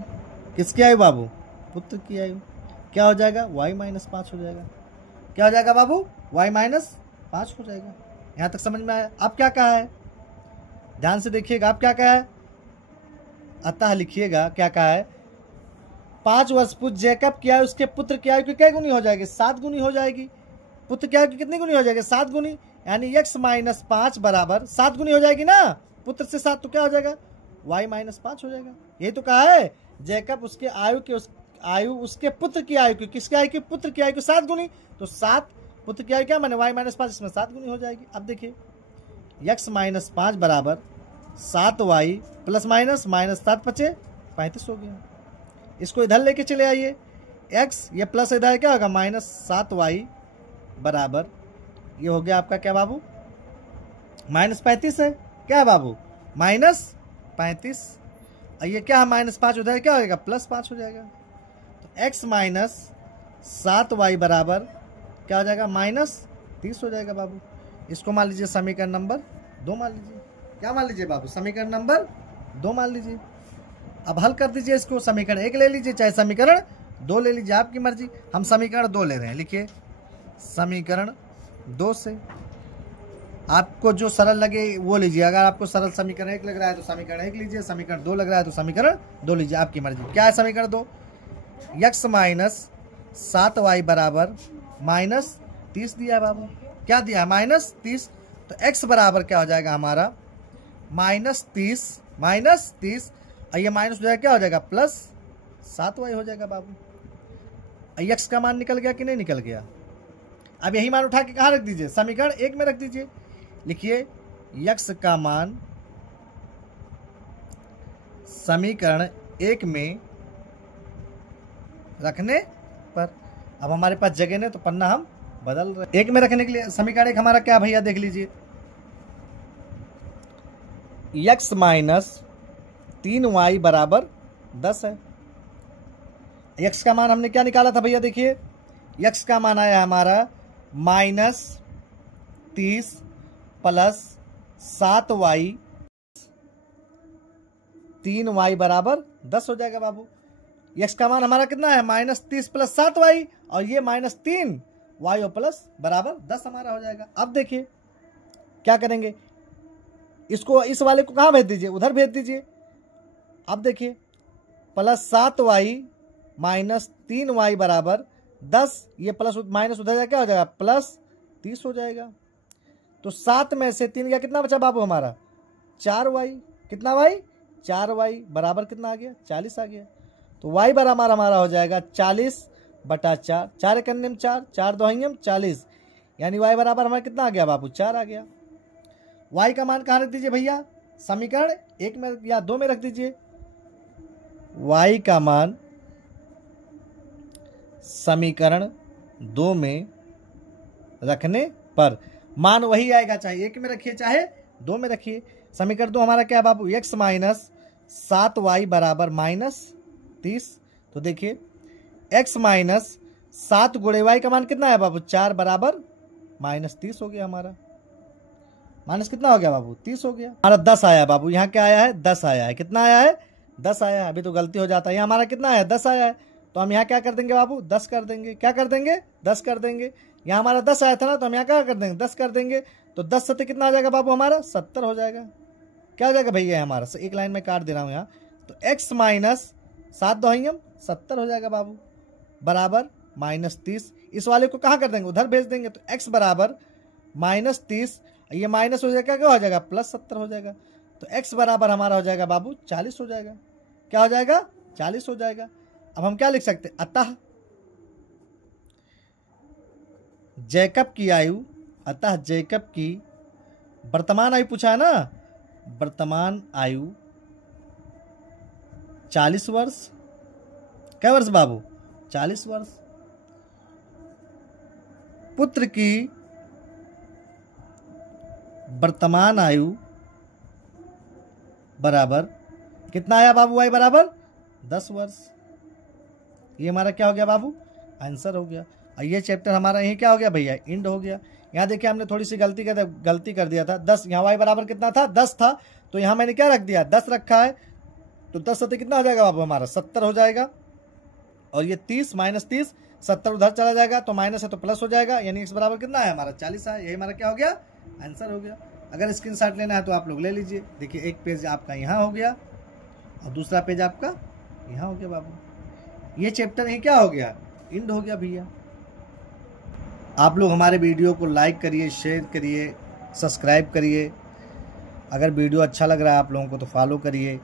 किसकी आयु बाबू, पुत्र की आयु। क्या हो जाएगा, y माइनस 5 हो जाएगा। क्या हो जाएगा बाबू, y माइनस 5 हो जाएगा। यहां तक समझ में आया। अब क्या कहा है, ध्यान से देखिएगा। अब क्या कहा है, अतः लिखिएगा क्या कहा है, 5 वर्ष पूर्व जैकब की आयु उसके पुत्र की आयु की क्या गुनी हो जाएगी, 7 गुनी हो जाएगी। पुत्र की आयु की कितनी गुनी हो जाएगी, 7 गुनी, यानी x माइनस 5 बराबर 7 गुनी हो जाएगी ना, पुत्र से 7, तो क्या हो जाएगा, y माइनस 5 हो जाएगा। ये तो कहा है जैकब उसके आयु उसके पुत्र की आयु की, किसकी आयु की? पुत्र की आयु की 7 गुनी। तो 7 पुत्र की आयु क्या मैंने y माइनस 5, इसमें 7 गुनी हो जाएगी। अब देखिए x माइनस 5 बराबर 7y प्लस माइनस माइनस 7 पचे 35 हो गया। इसको इधर लेके चले आइए, x ये प्लस इधर क्या होगा माइनस 7y बराबर ये हो गया आपका क्या बाबू माइनस 35 है क्या बाबू माइनस 35। और ये क्या है माइनस 5 उधर क्या हो जाएगा प्लस 5 हो जाएगा। तो x माइनस 7y बराबर क्या हो जाएगा माइनस 30 हो जाएगा बाबू। इसको मान लीजिए समीकरण नंबर 2 मान लीजिए। क्या मान लीजिए बाबू? समीकरण नंबर 2 मान लीजिए। अब हल कर दीजिए इसको, समीकरण 1 ले लीजिए चाहे समीकरण 2 ले लीजिए, आपकी मर्जी। हम समीकरण 2 ले रहे हैं, लिखिए समीकरण 2 से आपको जो सरल लगे वो लीजिए। अगर आपको सरल समीकरण 1 लग रहा है तो समीकरण 1 लीजिए, समीकरण 2 लग रहा है तो समीकरण 2 लीजिए, आपकी मर्जी। क्या है समीकरण 2? x माइनस 7y बराबर माइनस 30 दिया है बाबू। क्या दिया है? माइनस 30। तो x बराबर क्या हो जाएगा हमारा माइनस 30 और ये माइनस हो जाएगा क्या हो जाएगा प्लस 7y हो जाएगा बाबू। x का मान निकल गया कि नहीं निकल गया? अब यही मान उठा के कहाँ रख दीजिए? समीकरण 1 में रख दीजिए। लिखिए x का मान समीकरण 1 में रखने पर, अब हमारे पास जगह नहीं तो पन्ना हम बदल रहे। 1 में रखने के लिए समीकरण 1 हमारा क्या भैया देख लीजिए, x माइनस 3y बराबर 10 है। x का मान हमने क्या निकाला था भैया? देखिए x का मान आया हमारा माइनस 30 प्लस 7y 3y बराबर 10 हो जाएगा बाबू। x का मान हमारा कितना है? माइनस 30 प्लस 7y और ये माइनस 3y और प्लस बराबर 10 हमारा हो जाएगा। अब देखिए क्या करेंगे, इसको इस वाले को कहाँ भेज दीजिए? उधर भेज दीजिए। अब देखिए प्लस 7y माइनस 3y बराबर 10, ये प्लस माइनस उधर जाएगा क्या हो जाएगा प्लस 30 हो जाएगा। तो 7 में से 3 गया, कितना बचा बाबू हमारा? 4y। कितना y? 4y बराबर कितना आ गया? 40 आ गया। तो y बराबर हमारा हो जाएगा 40 बटा 4, 4 एक अन्य 4, 4 दो 40, यानी y बराबर हमारा कितना आ गया बाबू? 4 आ गया। y का मान कहाँ रख दीजिए भैया? समीकरण 1 में या 2 में रख दीजिए। y का मान समीकरण 2 में रखने पर मान वही आएगा, चाहे 1 में रखिए चाहे 2 में रखिए। समीकरण 2 हमारा क्या है बाबू? x माइनस 7y बराबर माइनस 30। तो देखिए x माइनस 7 गुणे y का मान कितना है बाबू? 4 बराबर माइनस 30 हो गया हमारा। माइनस कितना हो गया बाबू? 30 हो गया। हमारा 10 आया बाबू। यहाँ क्या आया है? 10 आया है। कितना आया है? 10 आया है। अभी तो गलती हो जाता है। यहाँ हमारा कितना आया? 10 आया है। तो हम यहाँ क्या कर देंगे बाबू? 10 कर देंगे। क्या कर देंगे? 10 कर देंगे। यहाँ हमारा 10 आया था ना, तो हम यहाँ क्या कर देंगे? 10 कर देंगे। तो 10 सत्ते कितना आ जाएगा बाबू हमारा? 70 हो जाएगा। क्या हो जाएगा भैया हमारा? एक लाइन में काट दे रहा हूँ यहाँ। तो x माइनस 7 दो 70 हो जाएगा बाबू बराबर माइनस 30। इस वाले को कहाँ कर देंगे? उधर भेज देंगे। तो x बराबर माइनस 30, ये माइनस हो जाएगा क्या हो जाएगा? प्लस 70 हो जाएगा। तो x बराबर हमारा हो जाएगा बाबू 40 हो जाएगा। क्या हो जाएगा? 40 हो जाएगा। अब हम क्या लिख सकते हैं? अतः जैकब की आयु, अतः जैकब की वर्तमान आयु पूछा है ना, वर्तमान आयु 40 वर्ष। क्या वर्ष बाबू? 40 वर्ष। पुत्र की वर्तमान आयु बराबर कितना आया बाबू? y बराबर 10 वर्ष। ये हमारा क्या हो गया बाबू? आंसर हो गया। और ये चैप्टर हमारा यही क्या हो गया भैया? इंड हो गया। यहाँ देखिए हमने थोड़ी सी गलती कर दिया था। 10, यहाँ y बराबर कितना था? 10 था, तो यहाँ मैंने क्या रख दिया? 10 रखा है। तो 10 सत्ते कितना हो जाएगा बाबू हमारा? 70 हो जाएगा। और ये 30 माइनस 30, 70 उधर चला जाएगा, तो माइनस है तो प्लस हो जाएगा, यानी x बराबर कितना है हमारा? 40 है। यही हमारा क्या हो गया? आंसर हो गया। अगर स्क्रीनशॉट लेना है तो आप लोग ले लीजिए। देखिए एक पेज आपका यहाँ हो गया और दूसरा पेज आपका यहाँ हो गया बाबू। ये चैप्टर ही क्या हो गया? इंड हो गया भैया। आप लोग हमारे वीडियो को लाइक करिए, शेयर करिए, सब्सक्राइब करिए। अगर वीडियो अच्छा लग रहा है आप लोगों को तो फॉलो करिए।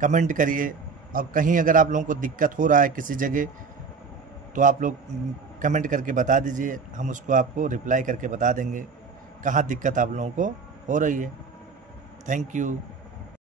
कमेंट करिए। और कहीं अगर आप लोगों को दिक्कत हो रहा है किसी जगह तो आप लोग कमेंट करके बता दीजिए, हम उसको आपको रिप्लाई करके बता देंगे कहाँ दिक्कत आप लोगों को हो रही है। Thank you.